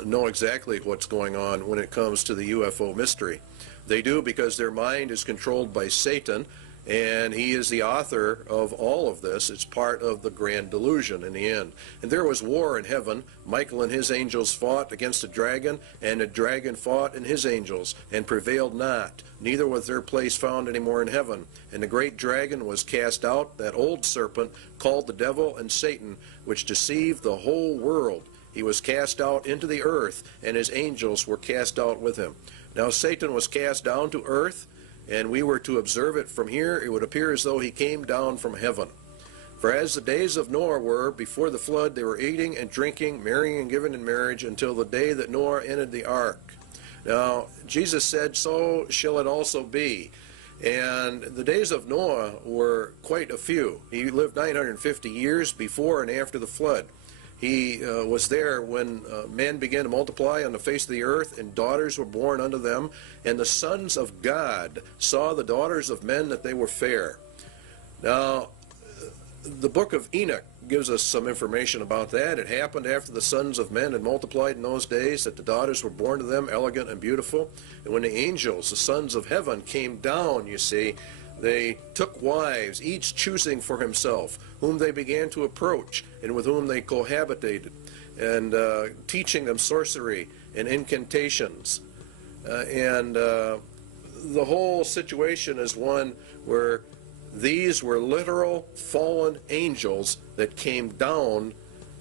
know exactly what's going on when it comes to the UFO mystery. They do because their mind is controlled by Satan, and he is the author of all of this. It's part of the grand delusion in the end. And there was war in heaven. Michael and his angels fought against the dragon, and the dragon fought and his angels, and prevailed not. Neither was their place found any more in heaven. And the great dragon was cast out, that old serpent, called the devil and Satan, which deceived the whole world. He was cast out into the earth, and his angels were cast out with him. Now Satan was cast down to earth, and we were to observe it from here. It would appear as though he came down from heaven. For as the days of Noah were before the flood, they were eating and drinking, marrying and giving in marriage, until the day that Noah entered the ark. Now, Jesus said, so shall it also be. And the days of Noah were quite a few. He lived 950 years before and after the flood. He was there when men began to multiply on the face of the earth, and daughters were born unto them. And the sons of God saw the daughters of men that they were fair. Now, the book of Enoch gives us some information about that. It happened after the sons of men had multiplied in those days, that the daughters were born to them, elegant and beautiful. And when the angels, the sons of heaven, came down, you see, they took wives, each choosing for himself, whom they began to approach, and with whom they cohabitated, and teaching them sorcery and incantations. The whole situation is one where these were literal fallen angels that came down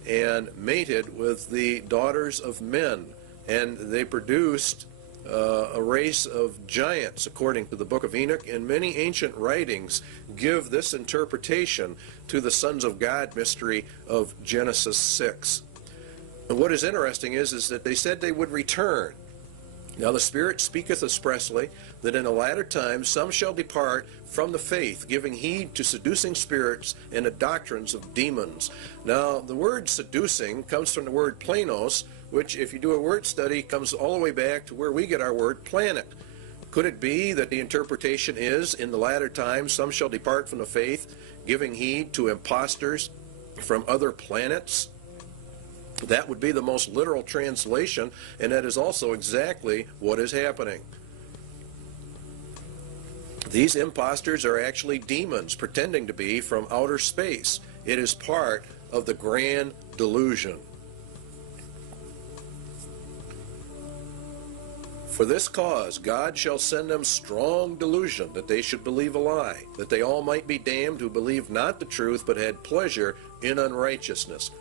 and mated with the daughters of men, and they produced a race of giants, according to the book of Enoch, and many ancient writings give this interpretation to the sons of God mystery of Genesis 6. And what is interesting is that they said they would return. Now the Spirit speaketh expressly that in the latter times some shall depart from the faith, giving heed to seducing spirits and the doctrines of demons. Now the word seducing comes from the word planos, which, if you do a word study, comes all the way back to where we get our word planet. Could it be that the interpretation is, in the latter times, some shall depart from the faith, giving heed to impostors from other planets? That would be the most literal translation, and that is also exactly what is happening. These impostors are actually demons pretending to be from outer space. It is part of the grand delusion. For this cause God shall send them strong delusion, that they should believe a lie, that they all might be damned who believed not the truth, but had pleasure in unrighteousness.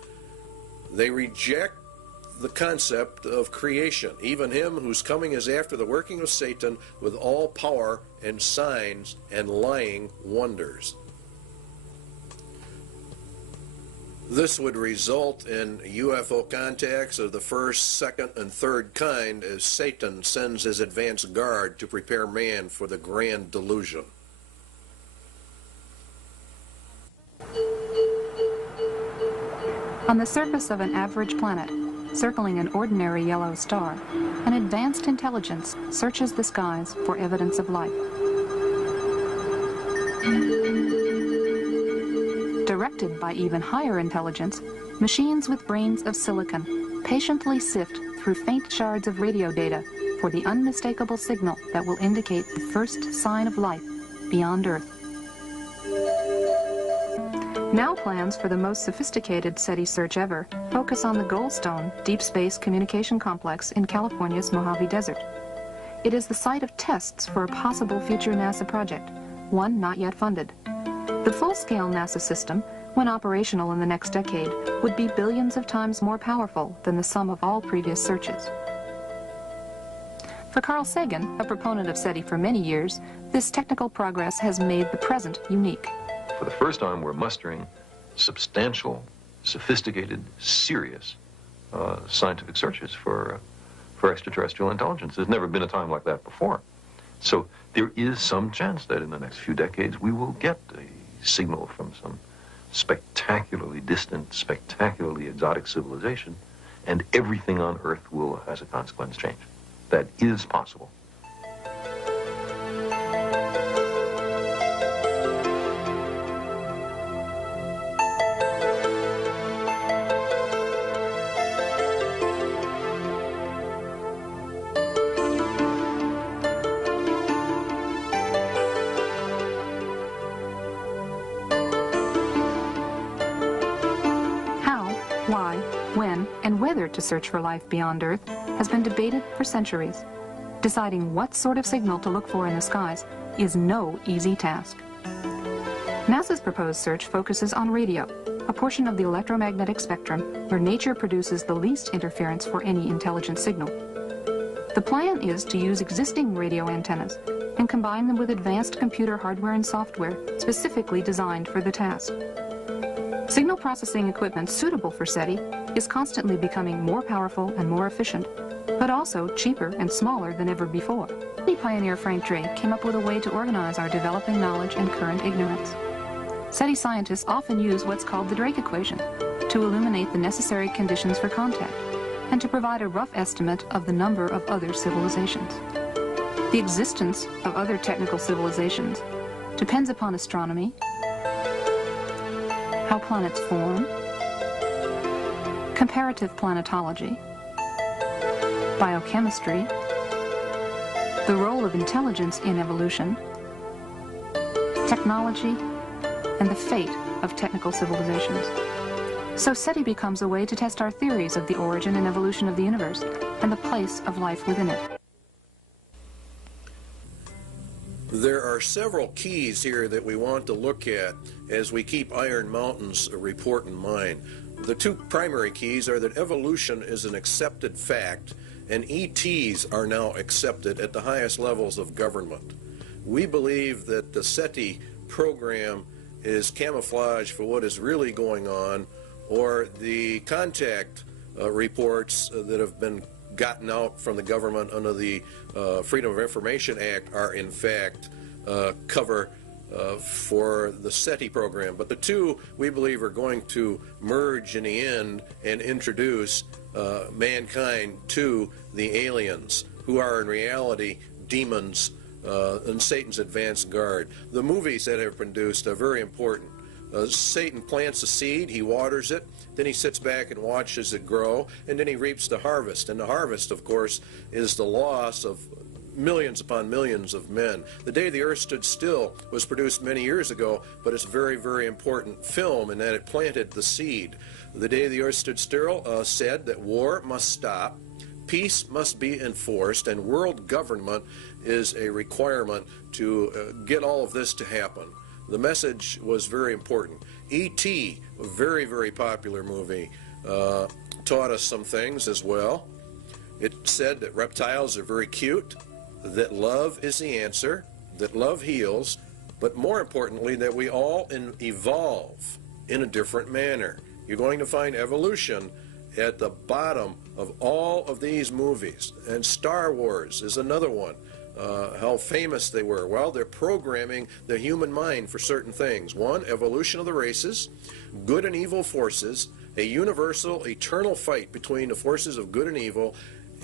They reject the concept of creation, even him whose coming is after the working of Satan with all power and signs and lying wonders. This would result in UFO contacts of the first, second, and third kind, as Satan sends his advance guard to prepare man for the grand delusion. On the surface of an average planet, circling an ordinary yellow star, an advanced intelligence searches the skies for evidence of life. Directed by even higher intelligence, machines with brains of silicon patiently sift through faint shards of radio data for the unmistakable signal that will indicate the first sign of life beyond Earth. Now plans for the most sophisticated SETI search ever focus on the Goldstone Deep Space Communication Complex in California's Mojave Desert. It is the site of tests for a possible future NASA project, one not yet funded. The full-scale NASA system, when operational in the next decade, would be billions of times more powerful than the sum of all previous searches. For Carl Sagan, a proponent of SETI for many years, this technical progress has made the present unique. For the first time, we're mustering substantial, sophisticated, serious scientific searches for extraterrestrial intelligence. There's never been a time like that before. So there is some chance that in the next few decades we will get a signal from some spectacularly distant, spectacularly exotic civilization, and everything on Earth will, as a consequence, change. That is possible. To search for life beyond Earth has been debated for centuries. Deciding what sort of signal to look for in the skies is no easy task. NASA's proposed search focuses on radio, a portion of the electromagnetic spectrum where nature produces the least interference for any intelligent signal. The plan is to use existing radio antennas and combine them with advanced computer hardware and software specifically designed for the task. Signal processing equipment suitable for SETI is constantly becoming more powerful and more efficient, but also cheaper and smaller than ever before. SETI pioneer Frank Drake came up with a way to organize our developing knowledge and current ignorance. SETI scientists often use what's called the Drake equation to illuminate the necessary conditions for contact and to provide a rough estimate of the number of other civilizations. The existence of other technical civilizations depends upon astronomy, how planets form, comparative planetology, biochemistry, the role of intelligence in evolution, technology, and the fate of technical civilizations. So SETI becomes a way to test our theories of the origin and evolution of the universe and the place of life within it. There are several keys here that we want to look at as we keep Iron Mountain's report in mind. The two primary keys are that evolution is an accepted fact, and ETs are now accepted at the highest levels of government. We believe that the SETI program is camouflage for what is really going on, or the contact reports that have been gotten out from the government under the Freedom of Information Act are in fact cover for the SETI program. But the two, we believe, are going to merge in the end and introduce mankind to the aliens, who are in reality demons and Satan's advanced guard. The movies that have been produced are very important. Satan plants a seed, he waters it, then he sits back and watches it grow, and then he reaps the harvest. And the harvest, of course, is the loss of millions upon millions of men. The Day the Earth Stood Still was produced many years ago, but it's a very, very important film in that it planted the seed. The Day the Earth Stood Still said that war must stop, peace must be enforced, and world government is a requirement to get all of this to happen. The message was very important. E.T., a very, very popular movie, taught us some things as well. It said that reptiles are very cute, that love is the answer, that love heals, but more importantly, that we all evolve in a different manner. You're going to find evolution at the bottom of all of these movies. And Star Wars is another one. How famous they were. Well, they're programming the human mind for certain things. One, evolution of the races, good and evil forces, a universal, eternal fight between the forces of good and evil,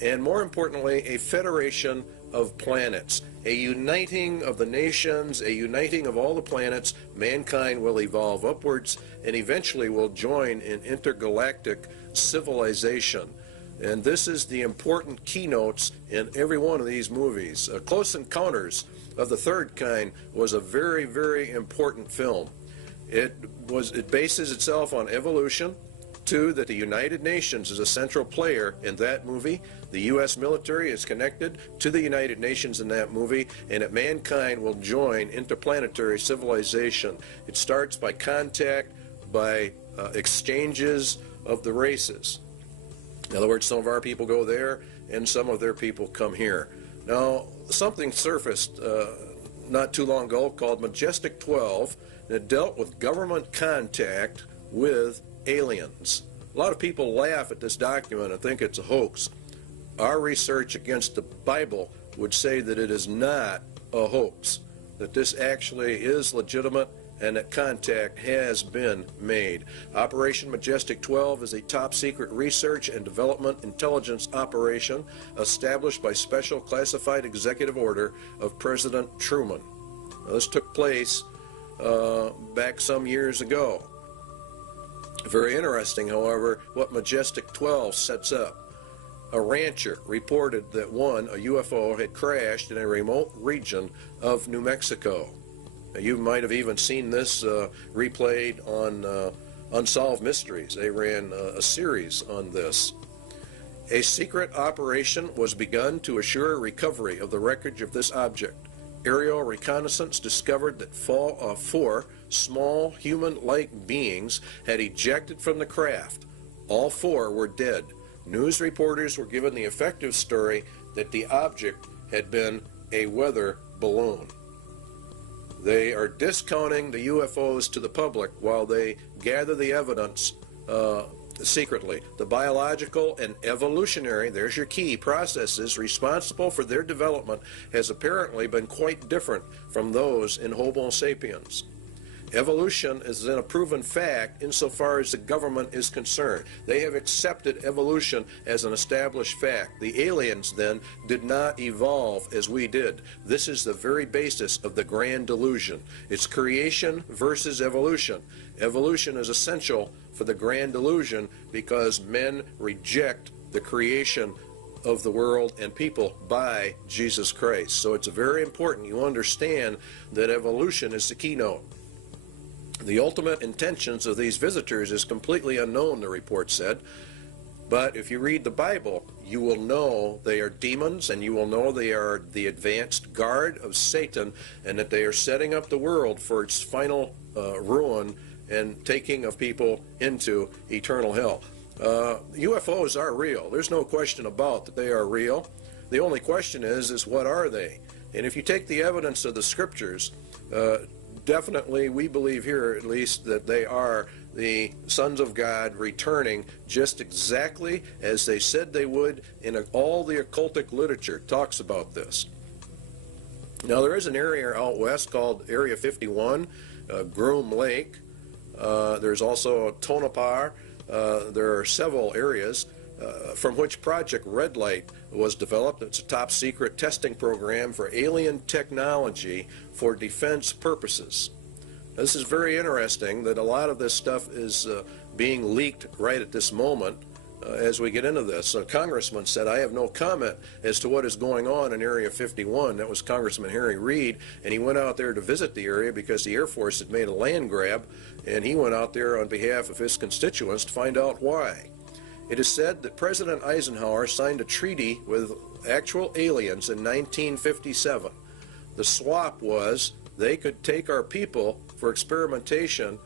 and more importantly, a federation of planets, a uniting of the nations, a uniting of all the planets. Mankind will evolve upwards and eventually will join in intergalactic civilization. And this is the important keynotes in every one of these movies. Close Encounters of the Third Kind was a very, very important film. It bases itself on evolution. Two, that the United Nations is a central player in that movie. The U.S. military is connected to the United Nations in that movie, and that mankind will join interplanetary civilization. It starts by contact, by exchanges of the races. In other words, some of our people go there, and some of their people come here. Now, something surfaced not too long ago called Majestic 12 that dealt with government contact with aliens. A lot of people laugh at this document and think it's a hoax. Our research against the Bible would say that it is not a hoax, that this actually is legitimate and that contact has been made. Operation Majestic 12 is a top-secret research and development intelligence operation established by special classified executive order of President Truman. Now, this took place back some years ago. Very interesting, however, what Majestic 12 sets up. A rancher reported that a UFO had crashed in a remote region of New Mexico. Now, you might have even seen this replayed on Unsolved Mysteries. They ran a series on this. A secret operation was begun to assure recovery of the wreckage of this object. Aerial reconnaissance discovered that 4 small human-like beings had ejected from the craft. All 4 were dead. News reporters were given the effective story that the object had been a weather balloon. They are discounting the UFOs to the public while they gather the evidence secretly. The biological and evolutionary, there's your key, processes responsible for their development has apparently been quite different from those in Homo sapiens. Evolution is then a proven fact insofar as the government is concerned. They have accepted evolution as an established fact. The aliens then did not evolve as we did. This is the very basis of the grand delusion. It's creation versus evolution. Evolution is essential for the grand delusion because men reject the creation of the world and people by Jesus Christ. So it's very important you understand that evolution is the keynote. The ultimate intentions of these visitors is completely unknown, the report said. But if you read the Bible, you will know they are demons, and you will know they are the advanced guard of Satan, and that they are setting up the world for its final ruin and taking of people into eternal hell. UFOs are real. There's no question about that they are real. The only question is what are they? And if you take the evidence of the scriptures, definitely we believe here at least that they are the sons of God returning just exactly as they said they would, and all the occultic literature talks about this. Now there is an area out west called Area 51, Groom Lake. There's also Tonopah. There are several areas from which Project Red Light was developed. It's a top secret testing program for alien technology for defense purposes. This is very interesting that a lot of this stuff is being leaked right at this moment as we get into this. A congressman said, I have no comment as to what is going on in Area 51. That was Congressman Harry Reid, and he went out there to visit the area because the Air Force had made a land grab, and he went out there on behalf of his constituents to find out why. It is said that President Eisenhower signed a treaty with actual aliens in 1957. The swap was they could take our people for experimentation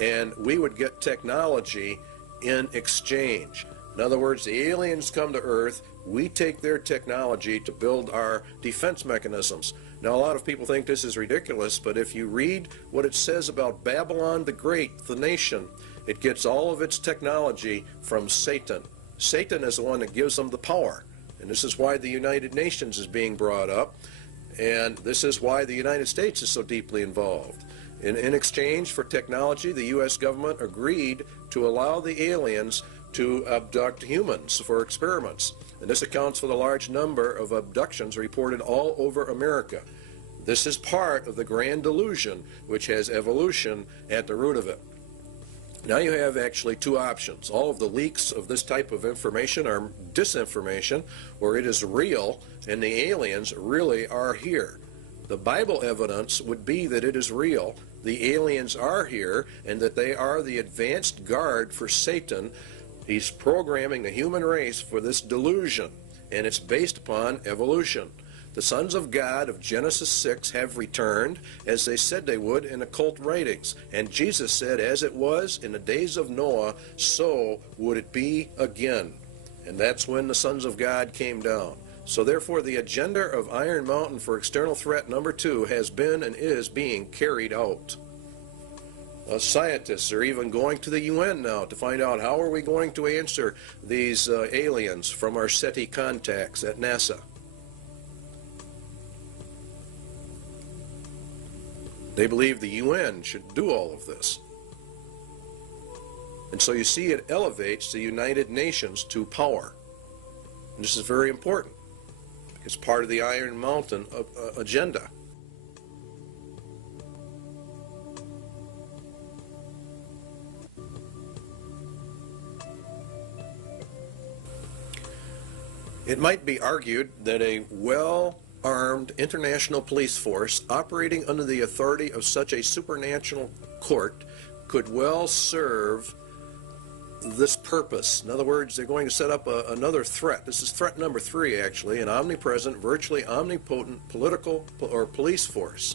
and we would get technology in exchange. In other words, the aliens come to Earth, we take their technology to build our defense mechanisms. Now, a lot of people think this is ridiculous, but if you read what it says about Babylon the Great, the nation, it gets all of its technology from Satan. Satan is the one that gives them the power. And this is why the United Nations is being brought up. And this is why the United States is so deeply involved. In exchange for technology, the U.S. government agreed to allow the aliens to abduct humans for experiments. And this accounts for the large number of abductions reported all over America. This is part of the grand delusion, which has evolution at the root of it. Now you have actually two options. All of the leaks of this type of information are disinformation, where it is real and the aliens really are here. The Bible evidence would be that it is real, the aliens are here, and that they are the advanced guard for Satan. He's programming the human race for this delusion, and it's based upon evolution. The sons of God of Genesis 6 have returned, as they said they would in occult writings. And Jesus said, as it was in the days of Noah, so would it be again. And that's when the sons of God came down. So therefore, the agenda of Iron Mountain for external threat number 2 has been and is being carried out. Scientists are even going to the UN now to find out how are we going to answer these aliens from our SETI contacts at NASA. They believe the UN should do all of this. And so you see it elevates the United Nations to power. And this is very important. It's part of the Iron Mountain agenda. It might be argued that a well-armed international police force operating under the authority of such a supernatural court could well serve this purpose. In other words, they're going to set up another threat. This is threat number 3, actually, an omnipresent, virtually omnipotent political or police force.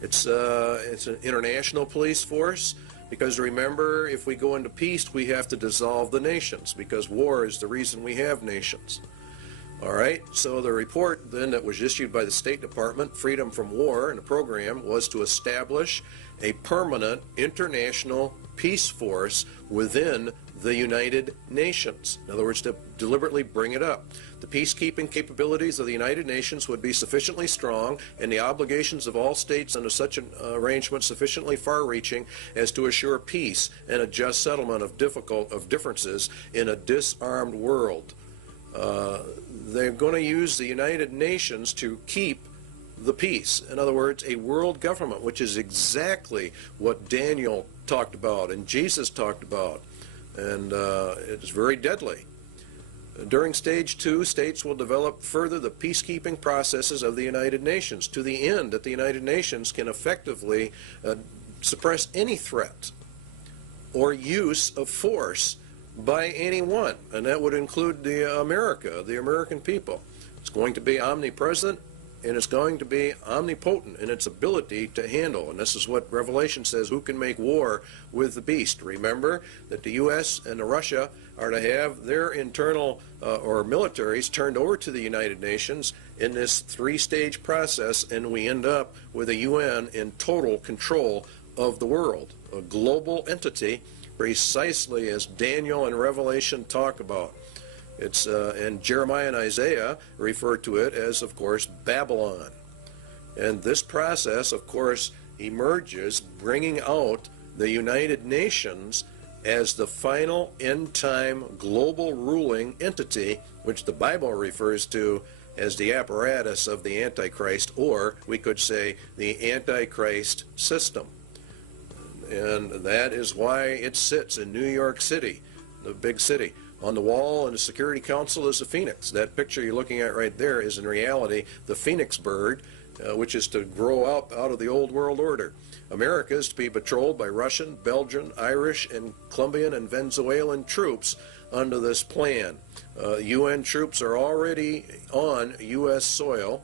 It's an international police force because, remember, if we go into peace, we have to dissolve the nations because war is the reason we have nations. All right, so the report then that was issued by the State Department, Freedom from War, and the program was to establish a permanent international peace force within the United Nations. In other words, to deliberately bring it up. The peacekeeping capabilities of the United Nations would be sufficiently strong and the obligations of all states under such an arrangement sufficiently far-reaching as to assure peace and a just settlement of differences in a disarmed world. They're going to use the United Nations to keep the peace. In other words, a world government, which is exactly what Daniel talked about and Jesus talked about. And it's very deadly. During stage 2, states will develop further the peacekeeping processes of the United Nations to the end that the United Nations can effectively suppress any threat or use of force by anyone, and that would include the American people. It's going to be omnipresent, and it's going to be omnipotent in its ability to handle. And this is what Revelation says, who can make war with the beast? Remember that the U.S. and Russia are to have their internal or militaries turned over to the United Nations in this 3-stage process, and we end up with a UN in total control of the world, a global entity, precisely as Daniel and Revelation talk about. It's and Jeremiah and Isaiah refer to it as, of course, Babylon. And this process, of course, emerges bringing out the United Nations as the final end-time global ruling entity, which the Bible refers to as the apparatus of the Antichrist, or we could say the Antichrist system. And that is why it sits in New York City, the big city. On the wall in the Security Council is a phoenix. That picture you're looking at right there is in reality the phoenix bird, which is to grow up out of the old world order. America is to be patrolled by Russian, Belgian, Irish, and Colombian and Venezuelan troops under this plan. UN troops are already on U.S. soil,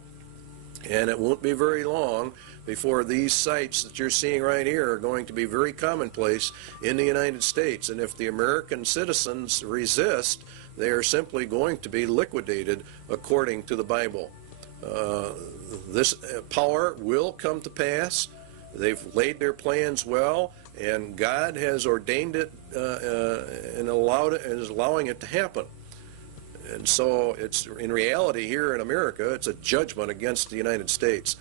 and it won't be very long before these sites that you're seeing right here are going to be very commonplace in the United States. And if the American citizens resist, they are simply going to be liquidated according to the Bible. This power will come to pass. They've laid their plans well, and God has ordained it and allowed it, and is allowing it to happen. And so it's, in reality, here in America, it's a judgment against the United States.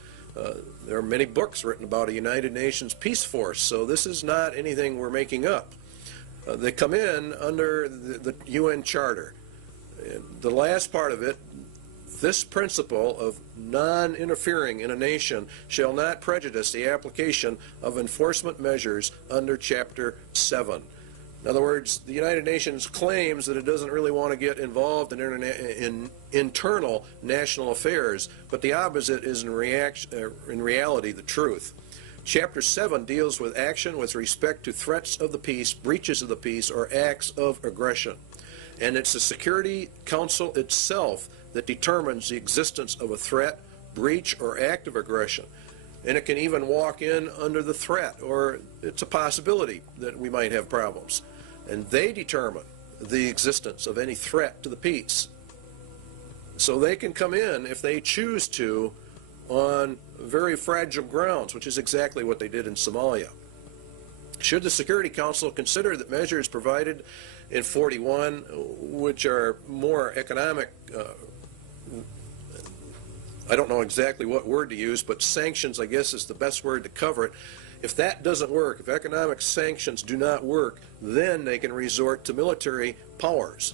There are many books written about a United Nations peace force, so this is not anything we're making up. They come in under the UN Charter. And the last part of it, this principle of non-interfering in a nation shall not prejudice the application of enforcement measures under Chapter 7. In other words, the United Nations claims that it doesn't really want to get involved in internal national affairs, but the opposite is in reality the truth. Chapter 7 deals with action with respect to threats of the peace, breaches of the peace, or acts of aggression. And it's the Security Council itself that determines the existence of a threat, breach, or act of aggression. And it can even walk in under the threat, or it's a possibility that we might have problems. And they determine the existence of any threat to the peace. So they can come in, if they choose to, on very fragile grounds, which is exactly what they did in Somalia. Should the Security Council consider that measures provided in 41, which are more economic, I don't know exactly what word to use, but sanctions, I guess, is the best word to cover it. If that doesn't work, if economic sanctions do not work, then they can resort to military powers.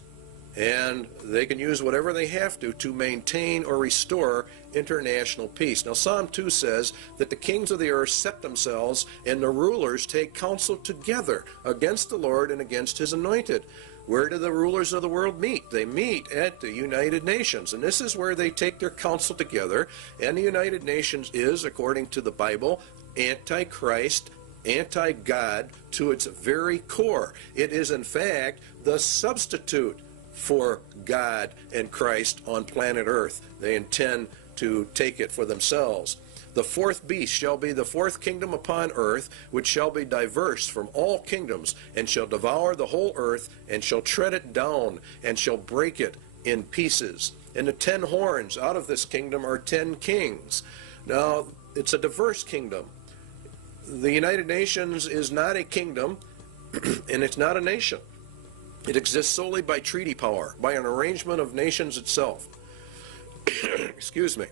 And they can use whatever they have to maintain or restore international peace. Now, Psalm 2 says that the kings of the earth set themselves, and the rulers take counsel together against the Lord and against his anointed. Where do the rulers of the world meet? They meet at the United Nations, and this is where they take their counsel together. And the United Nations is, according to the Bible, anti-Christ, anti-God to its very core. It is, in fact, the substitute for God and Christ on planet Earth. They intend to take it for themselves. The fourth beast shall be the fourth kingdom upon earth, which shall be diverse from all kingdoms, and shall devour the whole earth, and shall tread it down, and shall break it in pieces. And the 10 horns out of this kingdom are 10 kings. Now, it's a diverse kingdom. The United Nations is not a kingdom, and it's not a nation. It exists solely by treaty power, by an arrangement of nations itself. Excuse me.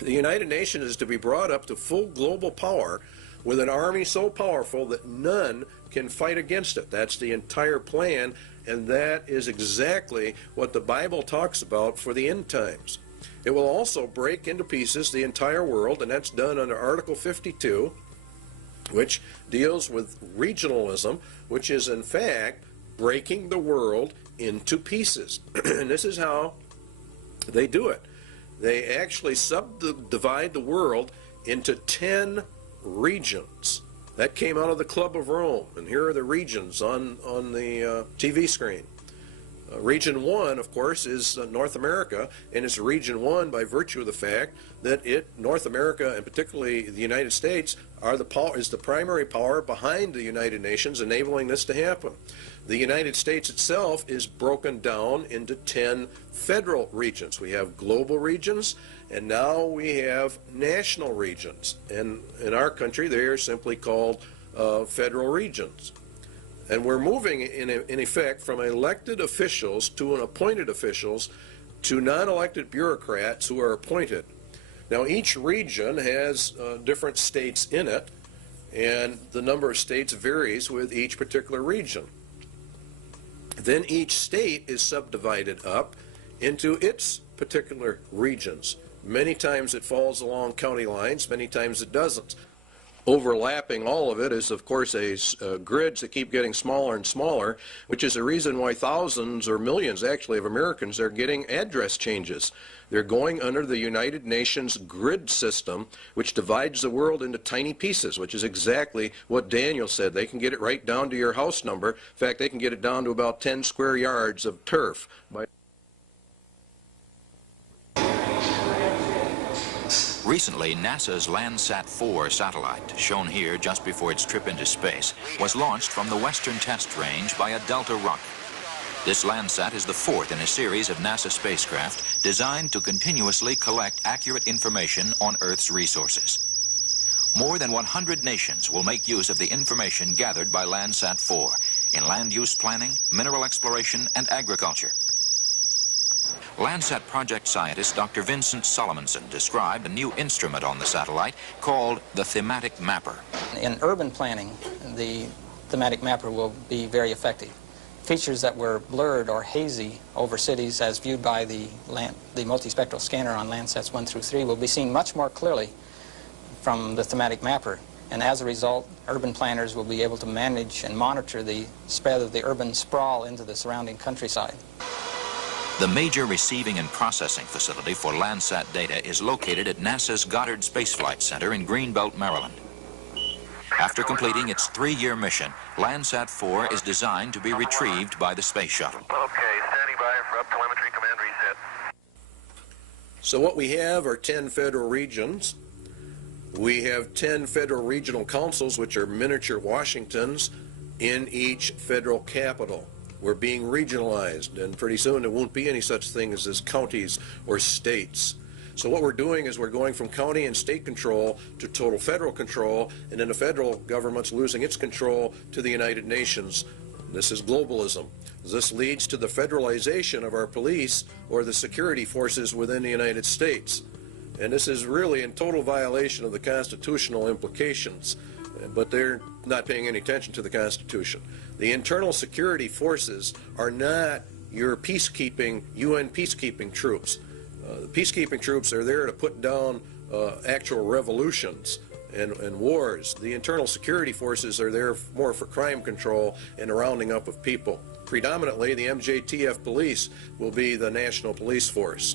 The United Nations is to be brought up to full global power with an army so powerful that none can fight against it. That's the entire plan, and that is exactly what the Bible talks about for the end times. It will also break into pieces the entire world, and that's done under Article 52, which deals with regionalism, which is in fact breaking the world into pieces. And this is how they do it. They actually subdivide the world into 10 regions. That came out of the Club of Rome, and here are the regions on the TV screen. Region 1, of course, is North America, and it's Region 1 by virtue of the fact that North America, and particularly the United States, is the primary power behind the United Nations, enabling this to happen. The United States itself is broken down into 10 federal regions. We have global regions, and now we have national regions. And in our country, they are simply called federal regions. And we're moving, in effect, from elected officials to appointed officials to non-elected bureaucrats who are appointed. Now, each region has different states in it, and the number of states varies with each particular region. Then each state is subdivided up into its particular regions. Many times it falls along county lines, many times it doesn't. Overlapping all of it is, of course, grids that keep getting smaller and smaller, which is the reason why thousands or millions, actually, of Americans are getting address changes. They're going under the United Nations grid system, which divides the world into tiny pieces, which is exactly what Daniel said. They can get it right down to your house number. In fact, they can get it down to about 10 square yards of turf. Recently, NASA's Landsat 4 satellite, shown here just before its trip into space, was launched from the Western Test Range by a Delta rocket. This Landsat is the fourth in a series of NASA spacecraft designed to continuously collect accurate information on Earth's resources. More than 100 nations will make use of the information gathered by Landsat 4 in land use planning, mineral exploration, and agriculture. Landsat project scientist Dr. Vincent Solomonson described a new instrument on the satellite called the thematic mapper. In urban planning, the thematic mapper will be very effective. Features that were blurred or hazy over cities as viewed by the multispectral scanner on Landsats 1 through 3 will be seen much more clearly from the thematic mapper. And as a result, urban planners will be able to manage and monitor the spread of the urban sprawl into the surrounding countryside. The major receiving and processing facility for Landsat data is located at NASA's Goddard Space Flight Center in Greenbelt, Maryland. After completing its 3-year mission, Landsat 4 is designed to be retrieved by the space shuttle. Okay, standing by for up telemetry command reset. So what we have are 10 federal regions. We have 10 federal regional councils, which are miniature Washingtons, in each federal capital. We're being regionalized, and pretty soon there won't be any such thing as counties or states. So what we're doing is we're going from county and state control to total federal control, and then the federal government's losing its control to the United Nations. This is globalism. This leads to the federalization of our police or the security forces within the United States. And this is really in total violation of the constitutional implications, but they're not paying any attention to the Constitution. The internal security forces are not your peacekeeping, UN peacekeeping troops. The peacekeeping troops are there to put down actual revolutions and wars. The internal security forces are there more for crime control and the rounding up of people. Predominantly, the MJTF police will be the national police force.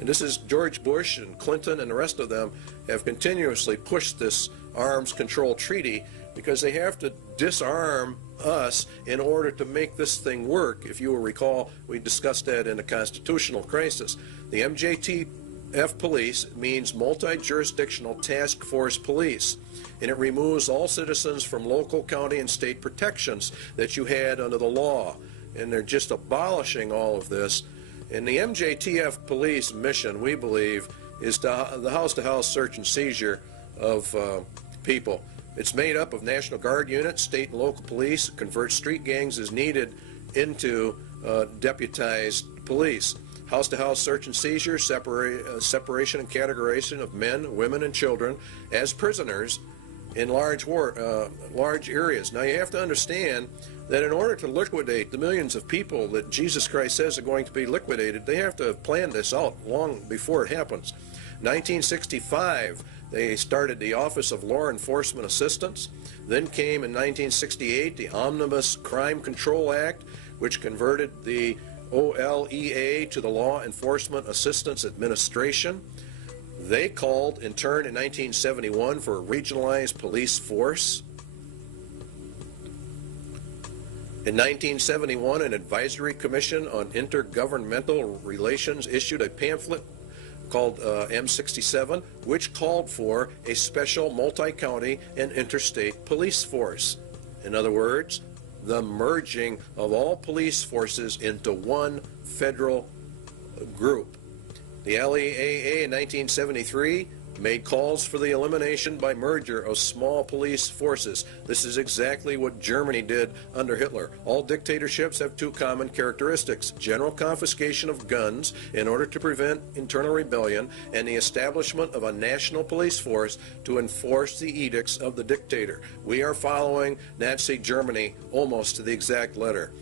And this is George Bush and Clinton and the rest of them have continuously pushed this arms control treaty because they have to disarm us in order to make this thing work. If you will recall, we discussed that in the constitutional crisis. The MJTF police means multi-jurisdictional task force police, and it removes all citizens from local, county, and state protections that you had under the law. And they're just abolishing all of this. And the MJTF police mission, we believe, is the house-to-house search and seizure of people. It's made up of National Guard units, state and local police, convert street gangs as needed into deputized police. House-to-house search and seizure, separation and categorization of men, women, and children as prisoners in large areas. Now you have to understand that in order to liquidate the millions of people that Jesus Christ says are going to be liquidated, they have to plan this out long before it happens. 1965, they started the Office of Law Enforcement Assistance. Then came in 1968 the Omnibus Crime Control Act, which converted the OLEA to the Law Enforcement Assistance Administration. They called, in turn, in 1971 for a regionalized police force. In 1971, an advisory commission on intergovernmental relations issued a pamphlet called M67, which called for a special multi-county and interstate police force. In other words, the merging of all police forces into one federal group. The LEAA in 1973 made calls for the elimination by merger of small police forces. This is exactly what Germany did under Hitler. All dictatorships have two common characteristics: general confiscation of guns in order to prevent internal rebellion, and the establishment of a national police force to enforce the edicts of the dictator. We are following Nazi Germany almost to the exact letter.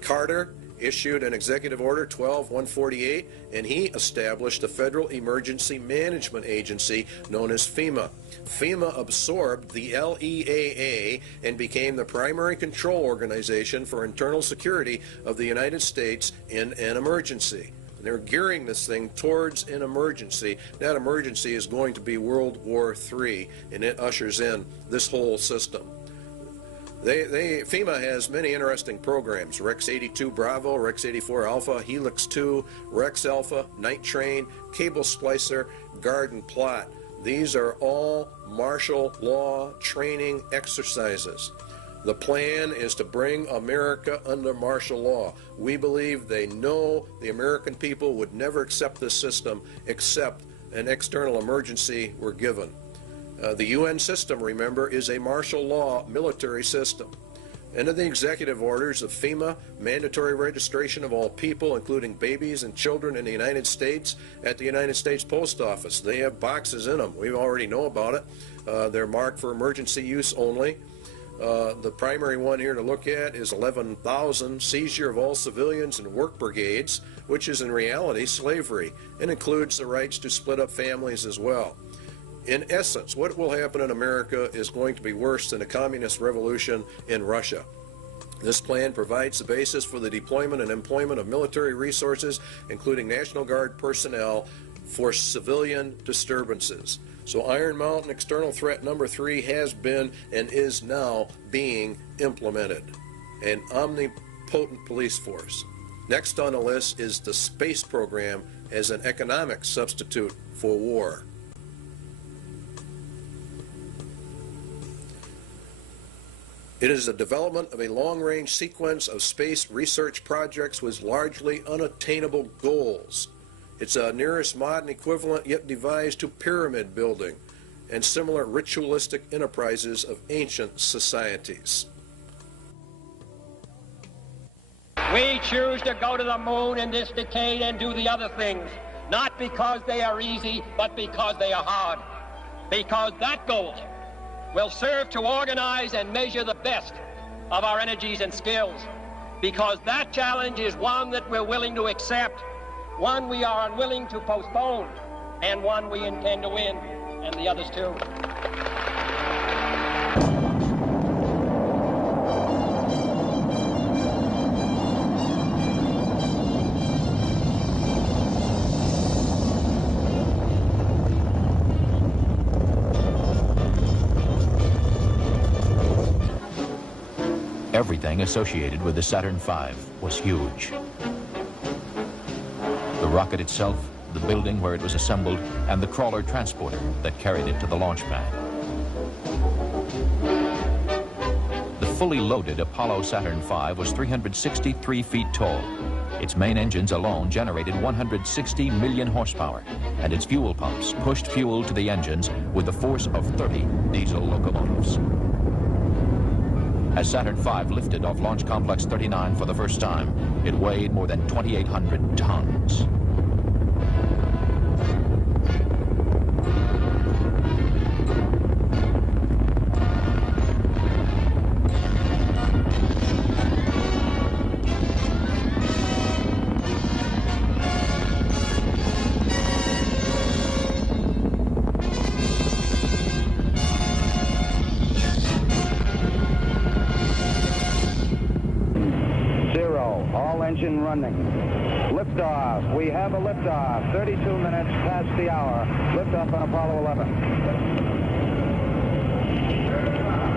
Carter issued an executive order 12-148, and he established a federal emergency management agency known as FEMA. FEMA absorbed the LEAA and became the primary control organization for internal security of the United States in an emergency. They're gearing this thing towards an emergency. That emergency is going to be World War III, and it ushers in this whole system. FEMA has many interesting programs: Rex 82 Bravo, Rex 84 Alpha, Helix 2, Rex Alpha, Night Train, Cable Splicer, Garden Plot. These are all martial law training exercises. The plan is to bring America under martial law. We believe they know the American people would never accept this system except an external emergency were given. The UN system, remember, is a martial law military system. Under the executive orders of FEMA, mandatory registration of all people, including babies and children in the United States, at the United States Post Office. They have boxes in them. We already know about it. They're marked for emergency use only. The primary one here to look at is 11,000, seizure of all civilians and work brigades, which is in reality slavery, and includes the rights to split up families as well. In essence, what will happen in America is going to be worse than a communist revolution in Russia. This plan provides the basis for the deployment and employment of military resources, including National Guard personnel, for civilian disturbances. So Iron Mountain External Threat number 3 has been and is now being implemented. An omnipotent police force. Next on the list is the space program as an economic substitute for war. It is the development of a long-range sequence of space research projects with largely unattainable goals. It's a nearest modern equivalent yet devised to pyramid building and similar ritualistic enterprises of ancient societies. We choose to go to the moon in this decade and do the other things, not because they are easy, but because they are hard. Because that goal will serve to organize and measure the best of our energies and skills. Because that challenge is one that we're willing to accept, one we are unwilling to postpone, and one we intend to win, and the others too. Everything associated with the Saturn V was huge. The rocket itself, the building where it was assembled, and the crawler transporter that carried it to the launch pad. The fully loaded Apollo Saturn V was 363 feet tall. Its main engines alone generated 160 million horsepower, and its fuel pumps pushed fuel to the engines with the force of 30 diesel locomotives. As Saturn V lifted off Launch Complex 39 for the first time, it weighed more than 2,800 tons. Engine running. Liftoff. We have a liftoff. 32 minutes past the hour. Liftoff on Apollo 11.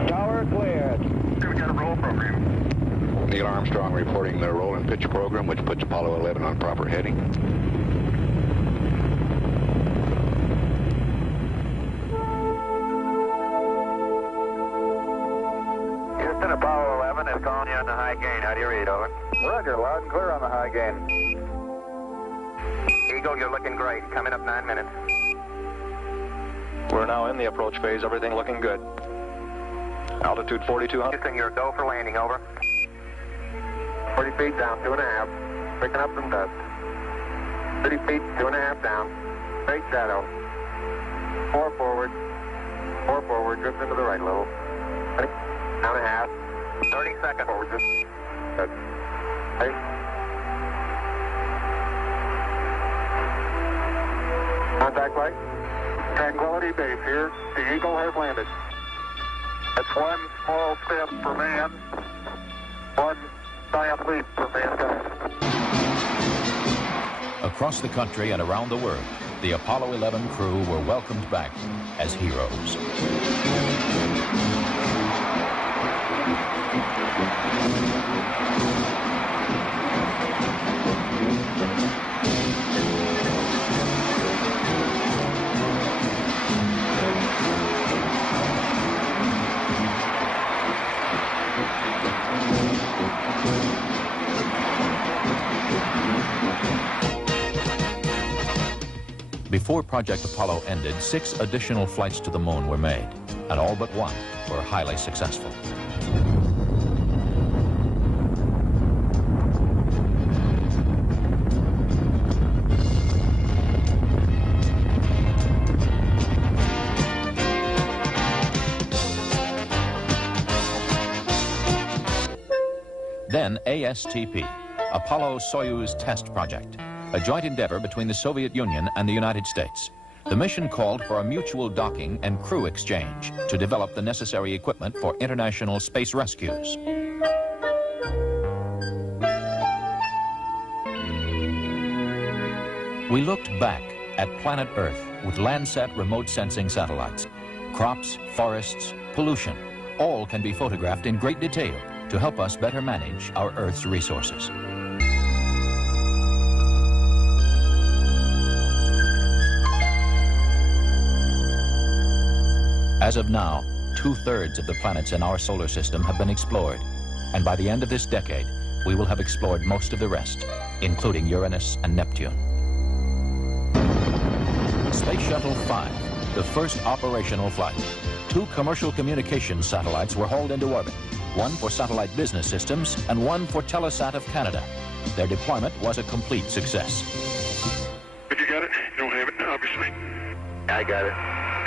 Tower cleared. We got a roll program. Neil Armstrong reporting the roll and pitch program, which puts Apollo 11 on proper heading. Houston, Apollo 11 is calling you on the high gain. How do you read, over? Roger, loud and clear on the high gain. Eagle, you're looking great. Coming up 9 minutes. We're now in the approach phase. Everything looking good. Altitude 4,200. Houston, you're go for landing, over. 40 feet down, 2.5. Picking up some dust. 30 feet, 2.5 down. Straight shadow. 4 forward. 4 forward, drift into the right a little. 20, down a half. 30 seconds forward, just good. 8, Contact light. Tranquility Base here. The Eagle has landed. That's one small step for man, one giant leap for mankind. Across the country and around the world, the Apollo 11 crew were welcomed back as heroes. Before Project Apollo ended, 6 additional flights to the moon were made, and all but one were highly successful. Then ASTP, Apollo-Soyuz Test Project, a joint endeavor between the Soviet Union and the United States. The mission called for a mutual docking and crew exchange to develop the necessary equipment for international space rescues. We looked back at planet Earth with Landsat remote sensing satellites. Crops, forests, pollution, all can be photographed in great detail to help us better manage our Earth's resources. As of now, 2/3 of the planets in our solar system have been explored, and by the end of this decade, we will have explored most of the rest, including Uranus and Neptune. Space Shuttle 5, the first operational flight. 2 commercial communications satellites were hauled into orbit, one for satellite business systems and one for Telesat of Canada. Their deployment was a complete success. But you got it? You don't have it, obviously. I got it.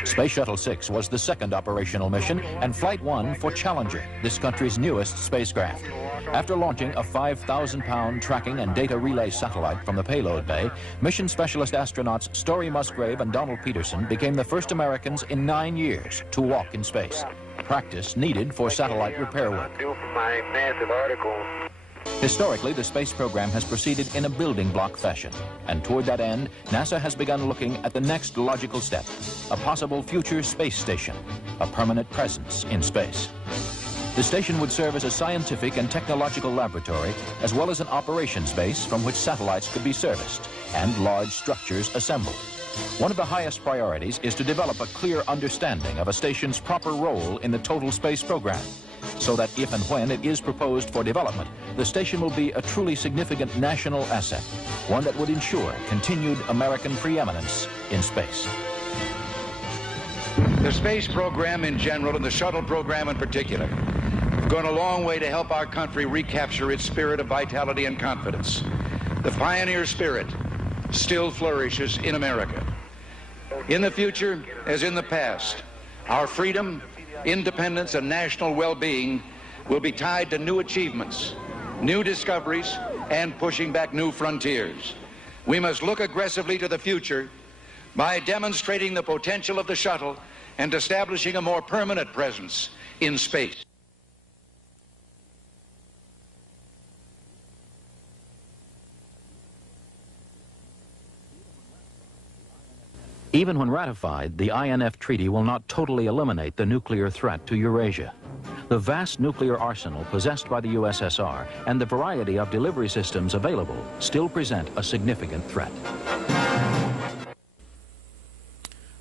Space Shuttle 6 was the second operational mission and Flight 1 for Challenger, this country's newest spacecraft. After launching a 5,000-pound tracking and data relay satellite from the payload bay, mission specialist astronauts Story Musgrave and Donald Peterson became the first Americans in 9 years to walk in space. Practice needed for satellite repair work. My massive article. Historically, the space program has proceeded in a building block fashion, and toward that end, NASA has begun looking at the next logical step, a possible future space station, a permanent presence in space. The station would serve as a scientific and technological laboratory, as well as an operations base from which satellites could be serviced and large structures assembled. One of the highest priorities is to develop a clear understanding of a station's proper role in the total space program, so that if and when it is proposed for development, the station will be a truly significant national asset, one that would ensure continued American preeminence in space. The space program in general and the shuttle program in particular have gone a long way to help our country recapture its spirit of vitality and confidence. The pioneer spirit still flourishes in America. In the future, as in the past, our freedom, independence, and national well-being will be tied to new achievements, new discoveries, and pushing back new frontiers. We must look aggressively to the future by demonstrating the potential of the shuttle and establishing a more permanent presence in space. Even when ratified, the INF Treaty will not totally eliminate the nuclear threat to Eurasia. The vast nuclear arsenal possessed by the USSR and the variety of delivery systems available still present a significant threat.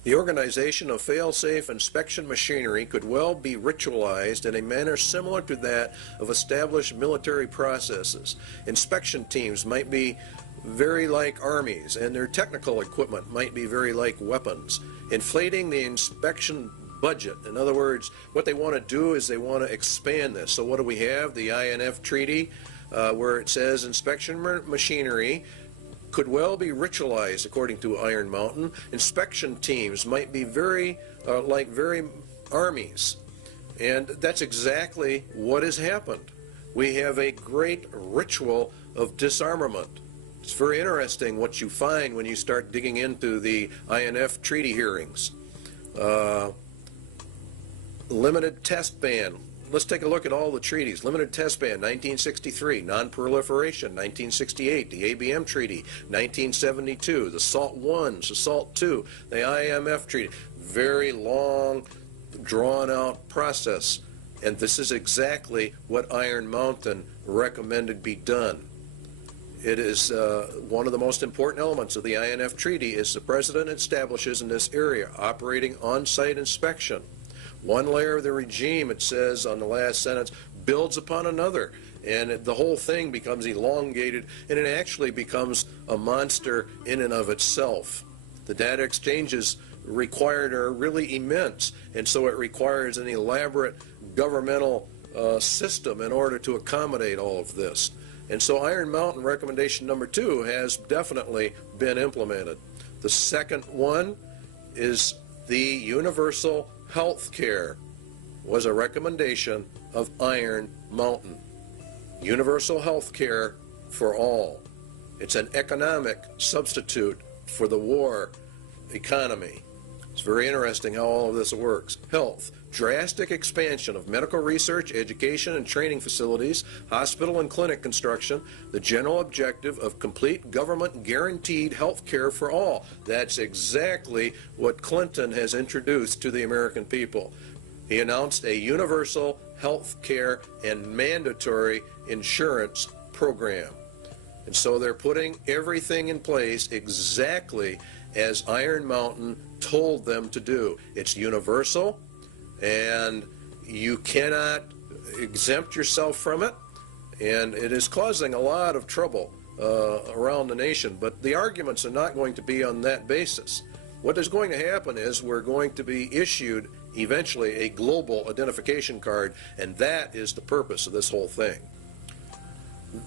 The organization of fail-safe inspection machinery could well be ritualized in a manner similar to that of established military processes. Inspection teams might be very like armies, and their technical equipment might be very like weapons. Inflating the inspection budget. In other words, what they want to do is they want to expand this. So what do we have? The INF Treaty, where it says inspection machinery could well be ritualized according to Iron Mountain. Inspection teams might be very like armies. And that's exactly what has happened. We have a great ritual of disarmament. It's very interesting what you find when you start digging into the INF treaty hearings. Limited test ban. Let's take a look at all the treaties. Limited test ban, 1963. Non-proliferation, 1968. The ABM Treaty, 1972. The SALT I, the SALT II, the IMF Treaty. Very long, drawn-out process. And this is exactly what Iron Mountain recommended be done. It is one of the most important elements of the INF Treaty is the President establishes in this area operating on-site inspection. One layer of the regime, it says on the last sentence, builds upon another, and the whole thing becomes elongated, and it actually becomes a monster in and of itself. The data exchanges required are really immense, and so it requires an elaborate governmental system in order to accommodate all of this. And so Iron Mountain recommendation number 2 has definitely been implemented. The second one is the universal health care was a recommendation of Iron Mountain. Universal health care for all. It's an economic substitute for the war economy. It's very interesting how all of this works. Health. Drastic expansion of medical research, education, and training facilities, hospital and clinic construction, the general objective of complete government guaranteed health care for all. That's exactly what Clinton has introduced to the American people. He announced a universal health care and mandatory insurance program. And so they're putting everything in place exactly as Iron Mountain told them to do. It's universal, and you cannot exempt yourself from it, and it is causing a lot of trouble around the nation. But the arguments are not going to be on that basis. What is going to happen is we're going to be issued eventually a global identification card, and that is the purpose of this whole thing.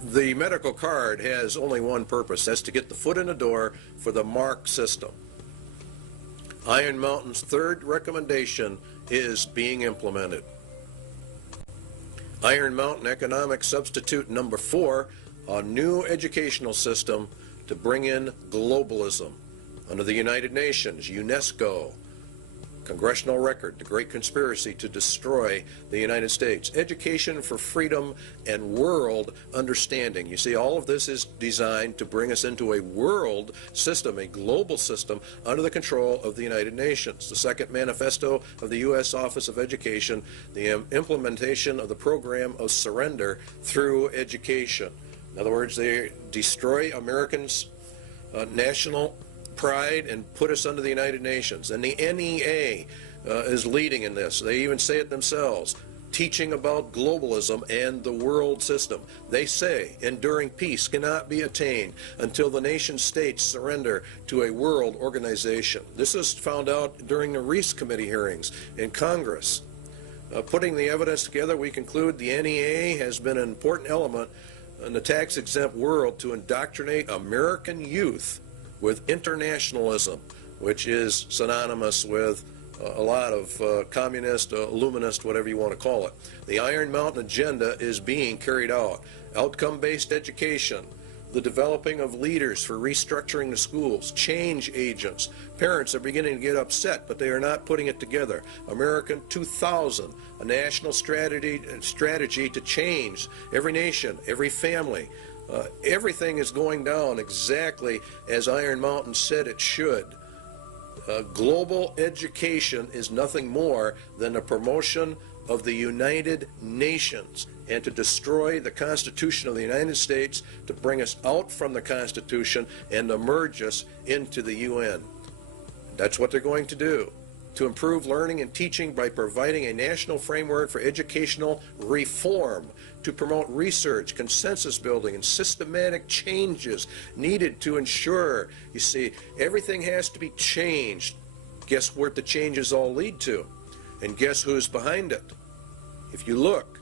The medical card has only one purpose. That's to get the foot in the door for the MARC system. Iron Mountain's third recommendation is being implemented. Iron Mountain Economic Substitute number 4, a new educational system to bring in globalism under the United Nations, UNESCO, Congressional Record, the Great Conspiracy to Destroy the United States, Education for Freedom and World Understanding. You see, all of this is designed to bring us into a world system, a global system, under the control of the United Nations. The second manifesto of the U.S. Office of Education, the implementation of the program of surrender through education. In other words, they destroy Americans' national pride and put us under the United Nations. And the NEA is leading in this. They even say it themselves, teaching about globalism and the world system. They say enduring peace cannot be attained until the nation states surrender to a world organization. This is found out during the Reese Committee hearings in Congress. Putting the evidence together, we conclude the NEA has been an important element in the tax-exempt world to indoctrinate American youth with internationalism, which is synonymous with a lot of communist, illuminist, whatever you want to call it. The Iron Mountain agenda is being carried out. Outcome-based education, the developing of leaders for restructuring the schools, change agents. Parents are beginning to get upset, but they are not putting it together. American 2000, a national strategy to change every nation, every family. Everything is going down exactly as Iron Mountain said it should. Global education is nothing more than a promotion of the United Nations and to destroy the Constitution of the United States, to bring us out from the Constitution and to merge us into the UN. That's what they're going to do. To improve learning and teaching by providing a national framework for educational reform, to promote research, consensus building, and systematic changes needed to ensure, you see, everything has to be changed. Guess what the changes all lead to? And guess who's behind it? If you look,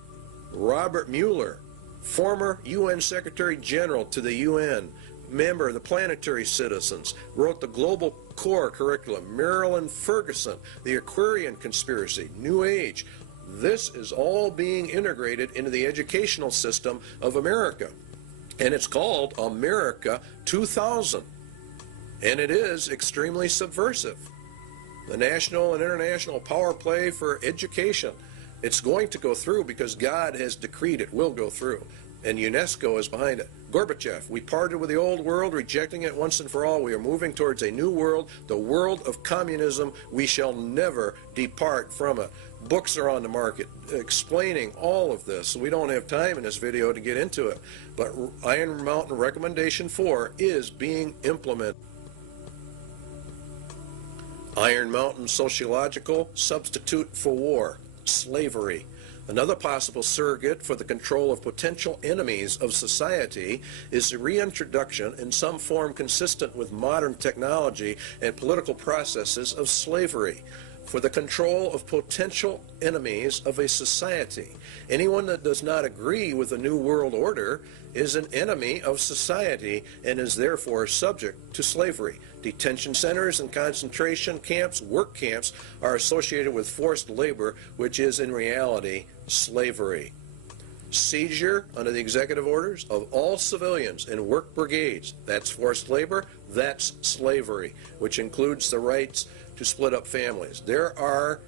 Robert Mueller, former UN Secretary General to the UN, member of the Planetary Citizens, wrote the Global Core Curriculum. Marilyn Ferguson, the Aquarian Conspiracy, New Age. This is all being integrated into the educational system of America. And it's called America 2000. And it is extremely subversive. The national and international power play for education. It's going to go through because God has decreed it will go through. And UNESCO is behind it. Gorbachev, we parted with the old world, rejecting it once and for all. We are moving towards a new world, the world of communism. We shall never depart from it. Books are on the market explaining all of this. We don't have time in this video to get into it. But Iron Mountain Recommendation 4 is being implemented. Iron Mountain Sociological Substitute for War, slavery. Another possible surrogate for the control of potential enemies of society is the reintroduction in some form consistent with modern technology and political processes of slavery for the control of potential enemies of a society. Anyone that does not agree with the New World Order is an enemy of society and is therefore subject to slavery. Detention centers and concentration camps, work camps, are associated with forced labor, which is in reality slavery. Seizure under the executive orders of all civilians in work brigades, that's forced labor, that's slavery, which includes the rights to split up families. There are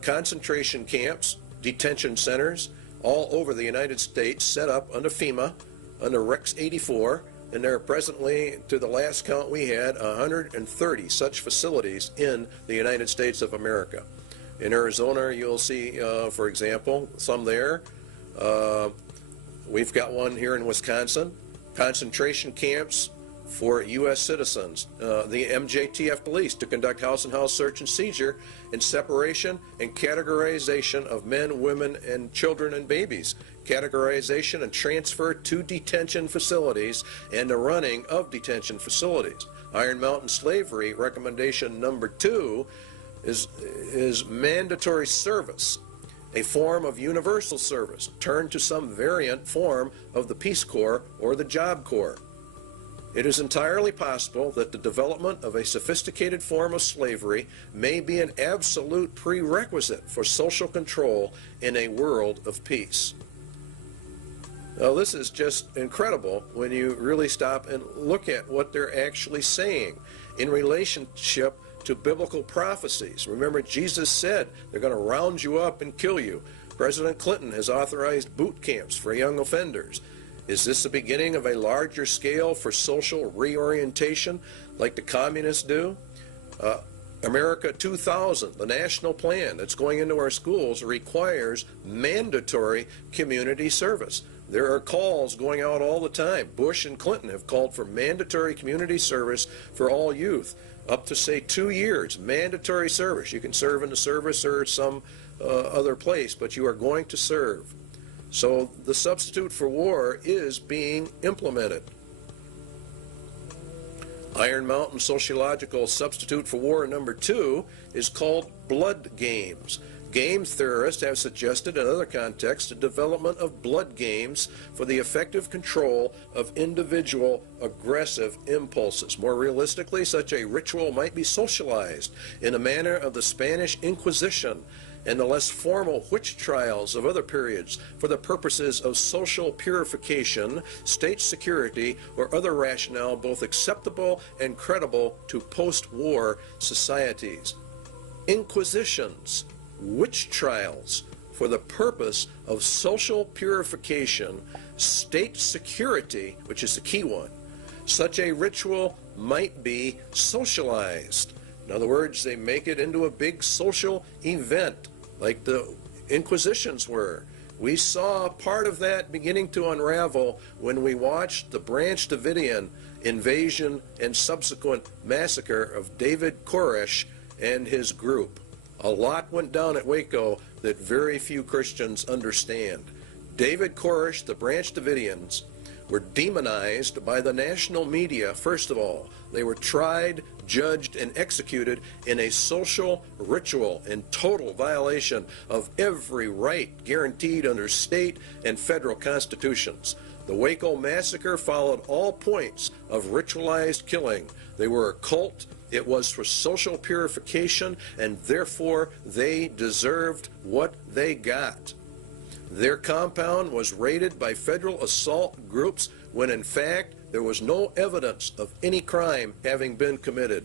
concentration camps, detention centers all over the United States set up under FEMA, under Rex 84, and there are presently, to the last count we had, 130 such facilities in the United States of America. In Arizona, you'll see, for example, some there. We've got one here in Wisconsin. Concentration camps for U.S. citizens. The MJTF police to conduct house-and-house search and seizure and separation and categorization of men, women, and children and babies. Categorization and transfer to detention facilities and the running of detention facilities. Iron Mountain slavery recommendation number 2 is mandatory service, a form of universal service, turned to some variant form of the Peace Corps or the Job Corps. It is entirely possible that the development of a sophisticated form of slavery may be an absolute prerequisite for social control in a world of peace. Now, this is just incredible when you really stop and look at what they're actually saying in relationship to biblical prophecies. Remember, Jesus said they're going to round you up and kill you. President Clinton has authorized boot camps for young offenders. Is this the beginning of a larger scale for social reorientation like the communists do? America 2000, the national plan that's going into our schools, requires mandatory community service. There are calls going out all the time. Bush and Clinton have called for mandatory community service for all youth, up to, say, 2 years, mandatory service. You can serve in the service or some other place, but you are going to serve. So the substitute for war is being implemented. Iron Mountain Sociological Substitute for War number 2 is called blood games. Game theorists have suggested in other contexts the development of blood games for the effective control of individual aggressive impulses. More realistically, such a ritual might be socialized in the manner of the Spanish Inquisition and the less formal witch trials of other periods for the purposes of social purification, state security, or other rationale both acceptable and credible to post-war societies. Inquisitions, witch trials for the purpose of social purification, state security, which is the key one. Such a ritual might be socialized. In other words, they make it into a big social event like the Inquisitions were. We saw part of that beginning to unravel when we watched the Branch Davidian invasion and subsequent massacre of David Koresh and his group. A lot went down at Waco that very few Christians understand. David Koresh, the Branch Davidians, were demonized by the national media, first of all. They were tried, judged, and executed in a social ritual in total violation of every right guaranteed under state and federal constitutions. The Waco massacre followed all points of ritualized killing. They were a cult. It was for social purification, and therefore they deserved what they got. Their compound was raided by federal assault groups when in fact there was no evidence of any crime having been committed.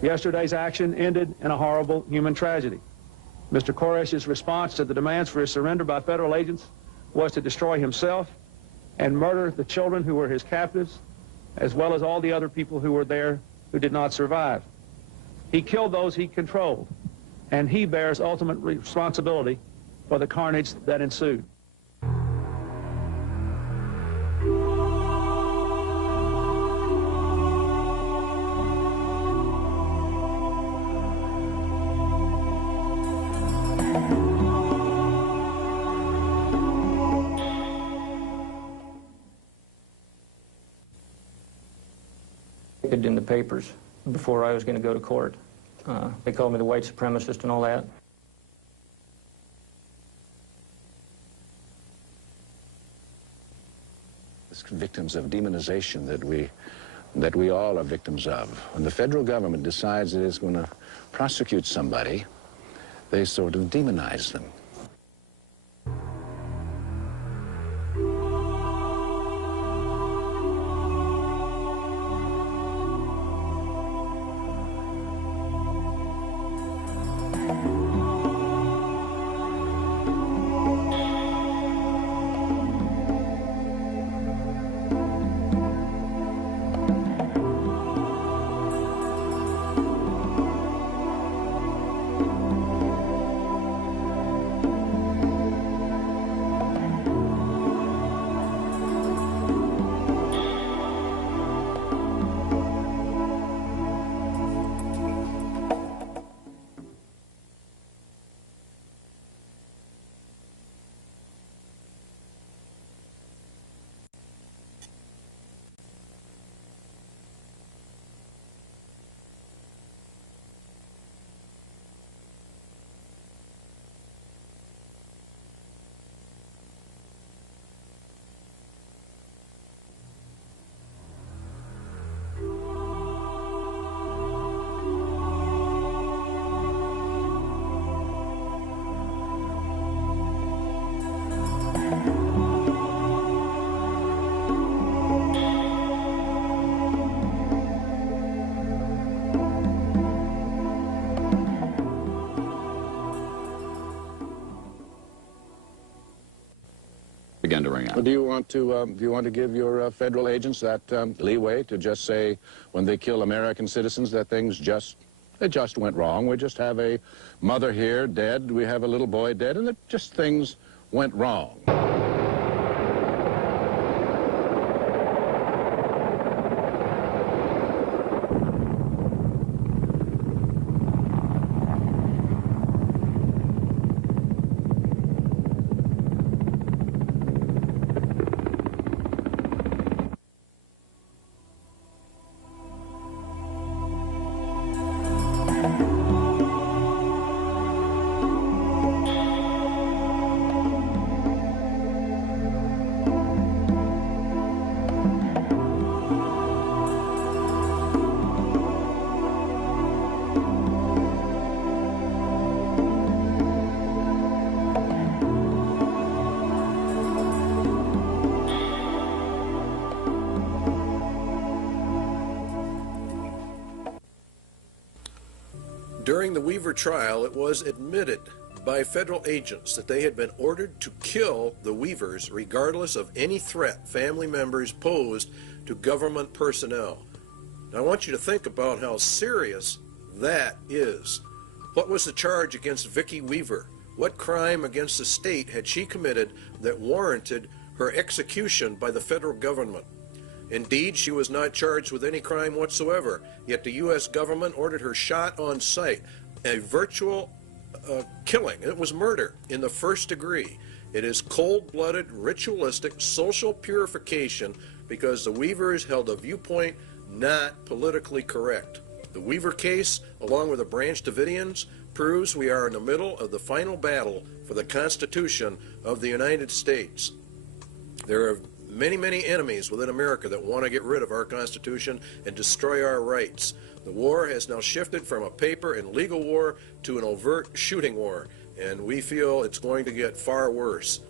Yesterday's action ended in a horrible human tragedy. Mr. Koresh's response to the demands for his surrender by federal agents was to destroy himself and murder the children who were his captives, as well as all the other people who were there who did not survive. He killed those he controlled, and he bears ultimate responsibility for the carnage that ensued. In the papers before I was going to go to court. They called me the white supremacist and all that. It's victims of demonization that we all are victims of. When the federal government decides it is going to prosecute somebody, they sort of demonize them. Began to ring out. Well, do you want to give your federal agents that leeway to just say when they kill American citizens that things just went wrong? We just have a mother here dead, we have a little boy dead, and that just things went wrong. During the Weaver trial, it was admitted by federal agents that they had been ordered to kill the Weavers regardless of any threat family members posed to government personnel. Now, I want you to think about how serious that is. What was the charge against Vicki Weaver? What crime against the state had she committed that warranted her execution by the federal government? Indeed, she was not charged with any crime whatsoever, yet the U.S. government ordered her shot on sight, a virtual killing. It was murder in the first degree. It is cold-blooded, ritualistic, social purification because the Weavers held a viewpoint not politically correct. The Weaver case, along with the Branch Davidians, proves we are in the middle of the final battle for the Constitution of the United States. There are many, many enemies within America that want to get rid of our Constitution and destroy our rights. The war has now shifted from a paper and legal war to an overt shooting war, and we feel it's going to get far worse.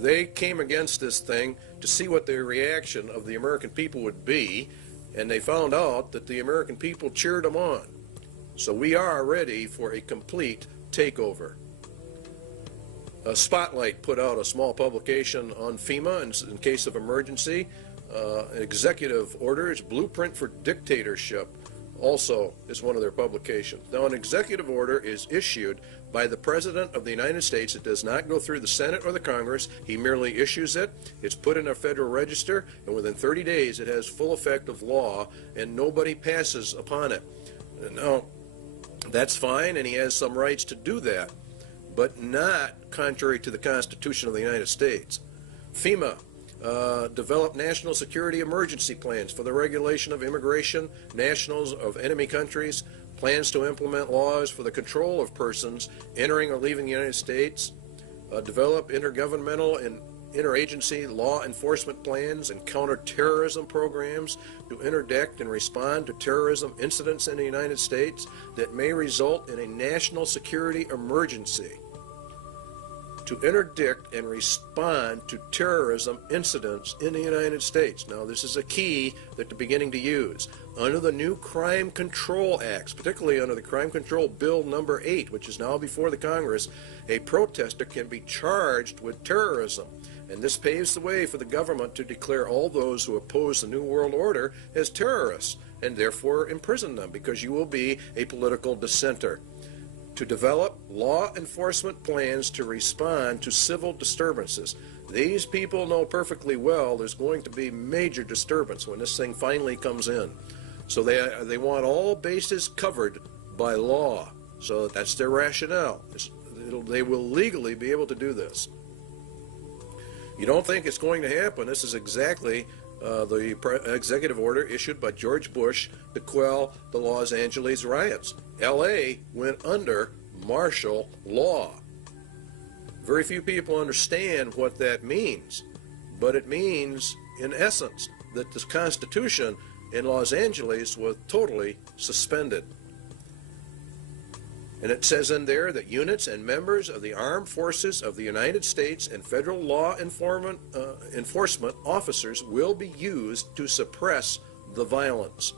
They came against this thing to see what the reaction of the American people would be, and they found out that the American people cheered them on. So we are ready for a complete takeover. Spotlight put out a small publication on FEMA in case of emergency. Executive orders, Blueprint for Dictatorship, also is one of their publications. Now, an executive order is issued by the President of the United States. It does not go through the Senate or the Congress. He merely issues it. It's put in a federal register, and within 30 days it has full effect of law, and nobody passes upon it. Now, that's fine, and he has some rights to do that, but not contrary to the Constitution of the United States. FEMA developed national security emergency plans for the regulation of immigration, nationals of enemy countries, plans to implement laws for the control of persons entering or leaving the United States, develop intergovernmental and interagency law enforcement plans and counterterrorism programs to interdict and respond to terrorism incidents in the United States that may result in a national security emergency. To interdict and respond to terrorism incidents in the United States. Now, this is a key that they're beginning to use. Under the new Crime Control Acts, particularly under the Crime Control Bill number 8, which is now before the Congress, a protester can be charged with terrorism. And this paves the way for the government to declare all those who oppose the New World Order as terrorists, and therefore imprison them, because you will be a political dissenter. To develop law enforcement plans to respond to civil disturbances. These people know perfectly well there's going to be major disturbance when this thing finally comes in. So they want all bases covered by law. So that's their rationale. They will legally be able to do this. You don't think it's going to happen. This is exactly the executive order issued by George Bush to quell the Los Angeles riots. L.A. went under martial law. Very few people understand what that means, but it means, in essence, that the Constitution in Los Angeles was totally suspended. And it says in there that units and members of the armed forces of the United States and federal law enforcement officers will be used to suppress the violence.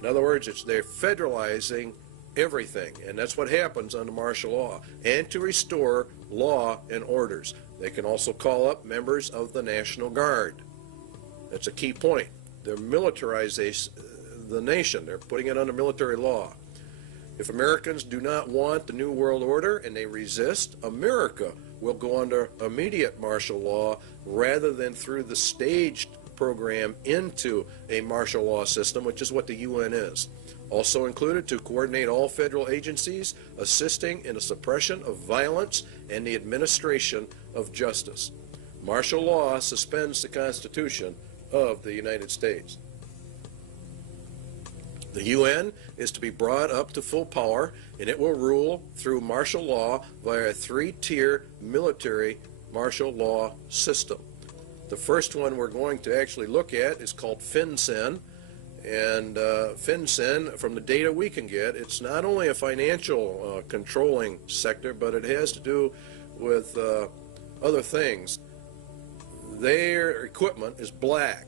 In other words, they're federalizing everything, and that's what happens under martial law, and to restore law and orders. They can also call up members of the National Guard. That's a key point. They're militarizing the nation. They're putting it under military law. If Americans do not want the New World Order and they resist, America will go under immediate martial law rather than through the staged program into a martial law system, which is what the UN is. Also included to coordinate all federal agencies assisting in the suppression of violence and the administration of justice. Martial law suspends the Constitution of the United States. The UN is to be brought up to full power, and it will rule through martial law via a three-tier military martial law system. The first one we're going to actually look at is called FinCEN, And FinCEN, from the data we can get, it's not only a financial controlling sector, but it has to do with other things. Their equipment is black,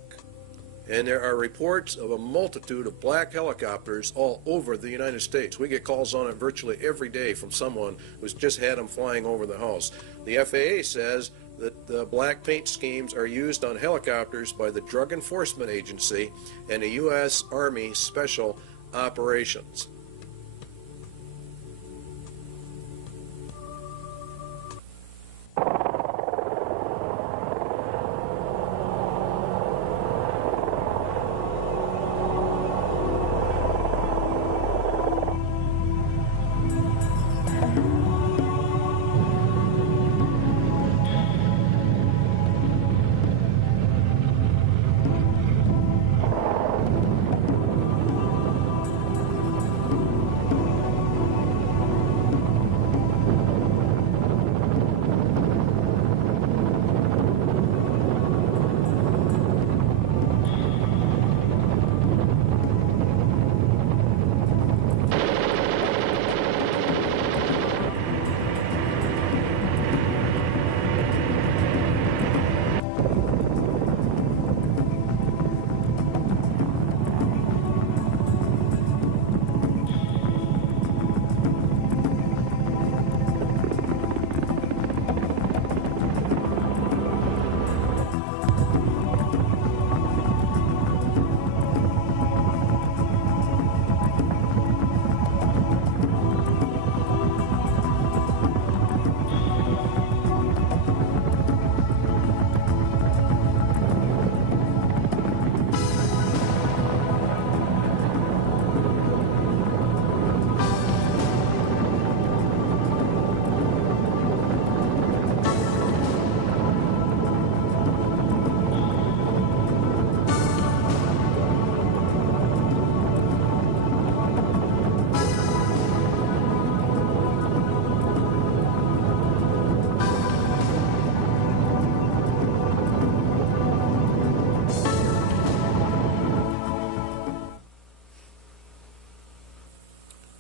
and there are reports of a multitude of black helicopters all over the United States. We get calls on it virtually every day from someone who's just had them flying over the house. The FAA says that the black paint schemes are used on helicopters by the Drug Enforcement Agency and the U.S. Army Special Operations.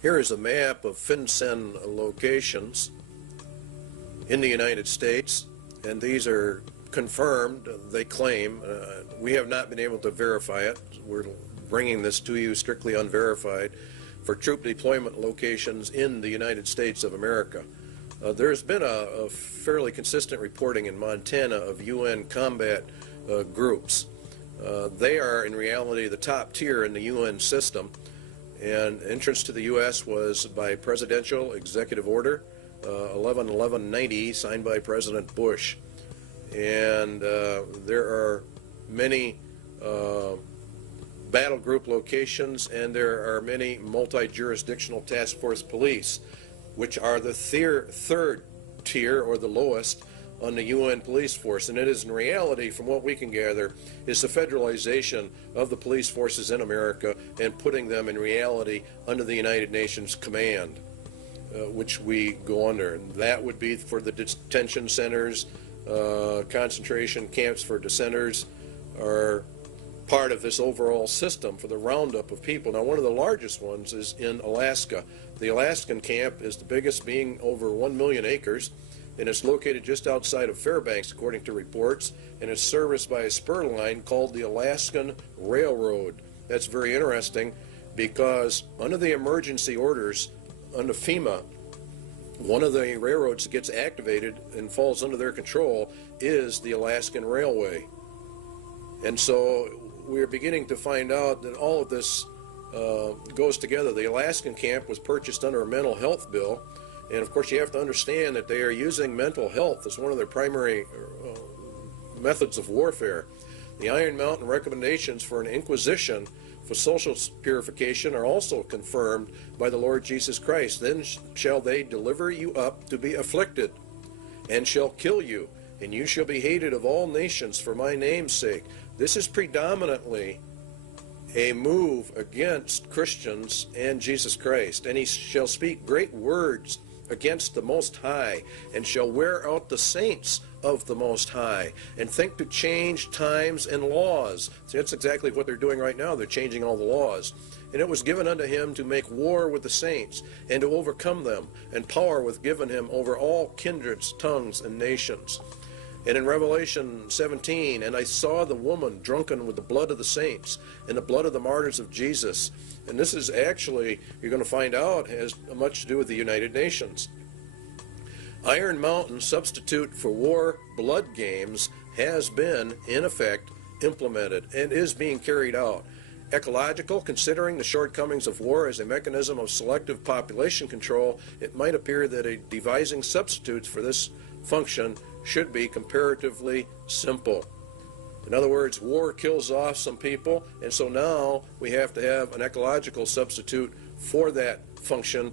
Here is a map of FinCEN locations in the United States, and these are confirmed, they claim. We have not been able to verify it. We're bringing this to you strictly unverified for troop deployment locations in the United States of America. There's been a fairly consistent reporting in Montana of UN combat groups. They are in reality the top tier in the UN system, and entrance to the U.S. was by Presidential Executive Order 11-1190, signed by President Bush. And there are many battle group locations, and there are many multi-jurisdictional task force police, which are the third tier, or the lowest, on the UN police force. And it is in reality, from what we can gather, is the federalization of the police forces in America and putting them in reality under the United Nations command, which we go under. And that would be for the detention centers, concentration camps for dissenters are part of this overall system for the roundup of people. Now, one of the largest ones is in Alaska. The Alaskan camp is the biggest, being over 1 million acres, and it's located just outside of Fairbanks, according to reports, and it's serviced by a spur line called the Alaskan Railroad. That's very interesting because under the emergency orders under FEMA, one of the railroads that gets activated and falls under their control is the Alaskan Railway. And so we're beginning to find out that all of this goes together. The Alaskan camp was purchased under a mental health bill, and of course you have to understand that they are using mental health as one of their primary methods of warfare. The Iron Mountain recommendations for an inquisition for social purification are also confirmed by the Lord Jesus Christ. Then shall they deliver you up to be afflicted, and shall kill you, and you shall be hated of all nations for my name's sake. This is predominantly a move against Christians and Jesus Christ. And he shall speak great words against the Most High, and shall wear out the saints of the Most High, and think to change times and laws. See, that's exactly what they're doing right now. They're changing all the laws. And it was given unto him to make war with the saints, and to overcome them, and power was given him over all kindreds, tongues, and nations. And in Revelation 17, and I saw the woman drunken with the blood of the saints, and the blood of the martyrs of Jesus. And this is actually, you're going to find out, has much to do with the United Nations. Iron Mountain, substitute for war blood games, has been, in effect, implemented and is being carried out. Ecological, considering the shortcomings of war as a mechanism of selective population control, it might appear that devising substitutes for this function should be comparatively simple. In other words, war kills off some people, and so now we have to have an ecological substitute for that function,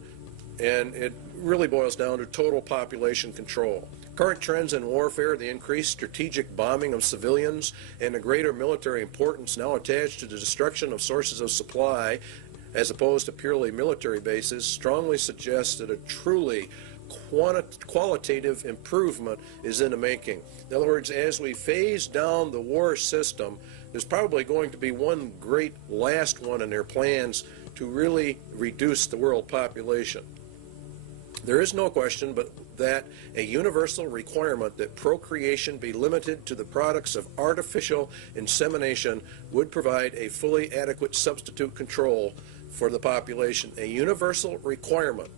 and it really boils down to total population control. Current trends in warfare, the increased strategic bombing of civilians, and the greater military importance now attached to the destruction of sources of supply, as opposed to purely military bases, strongly suggest that a truly qualitative improvement is in the making. In other words, as we phase down the war system, there's probably going to be one great last one in their plans to really reduce the world population. There is no question but that a universal requirement that procreation be limited to the products of artificial insemination would provide a fully adequate substitute control for the population. A universal requirement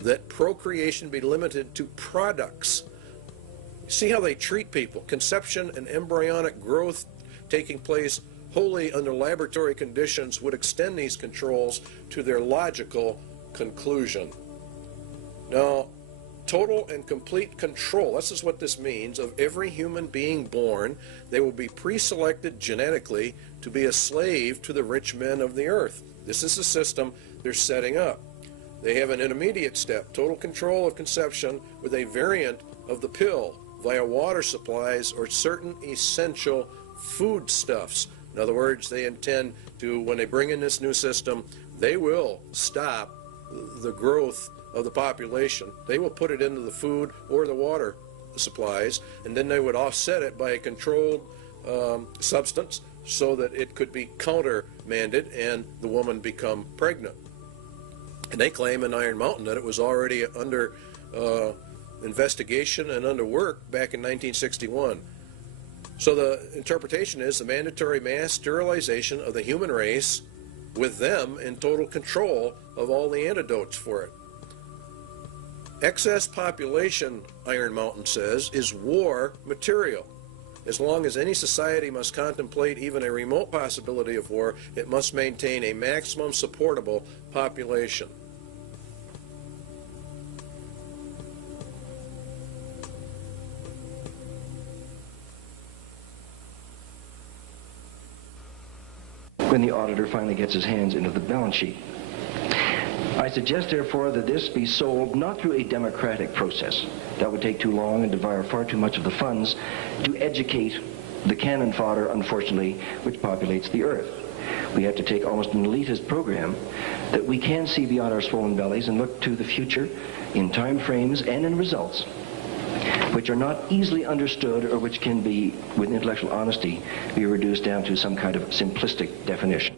that procreation be limited to products. See how they treat people. Conception and embryonic growth taking place wholly under laboratory conditions would extend these controls to their logical conclusion. Now, total and complete control, this is what this means, of every human being born. They will be pre-selected genetically to be a slave to the rich men of the earth. This is the system they're setting up. They have an intermediate step, total control of conception with a variant of the pill via water supplies or certain essential foodstuffs. In other words, they intend to, when they bring in this new system, they will stop the growth of the population. They will put it into the food or the water supplies, and then they would offset it by a controlled substance so that it could be countermanded and the woman become pregnant. And they claim in Iron Mountain that it was already under investigation and under work back in 1961. So the interpretation is the mandatory mass sterilization of the human race with them in total control of all the antidotes for it. Excess population, Iron Mountain says, is war material. As long as any society must contemplate even a remote possibility of war, it must maintain a maximum supportable population. When the auditor finally gets his hands into the balance sheet. I suggest, therefore, that this be sold not through a democratic process. That would take too long and devour far too much of the funds to educate the cannon fodder, unfortunately, which populates the earth. We have to take almost an elitist program that we can see beyond our swollen bellies and look to the future in time frames and in results which are not easily understood or which can be, with intellectual honesty, be reduced down to some kind of simplistic definition.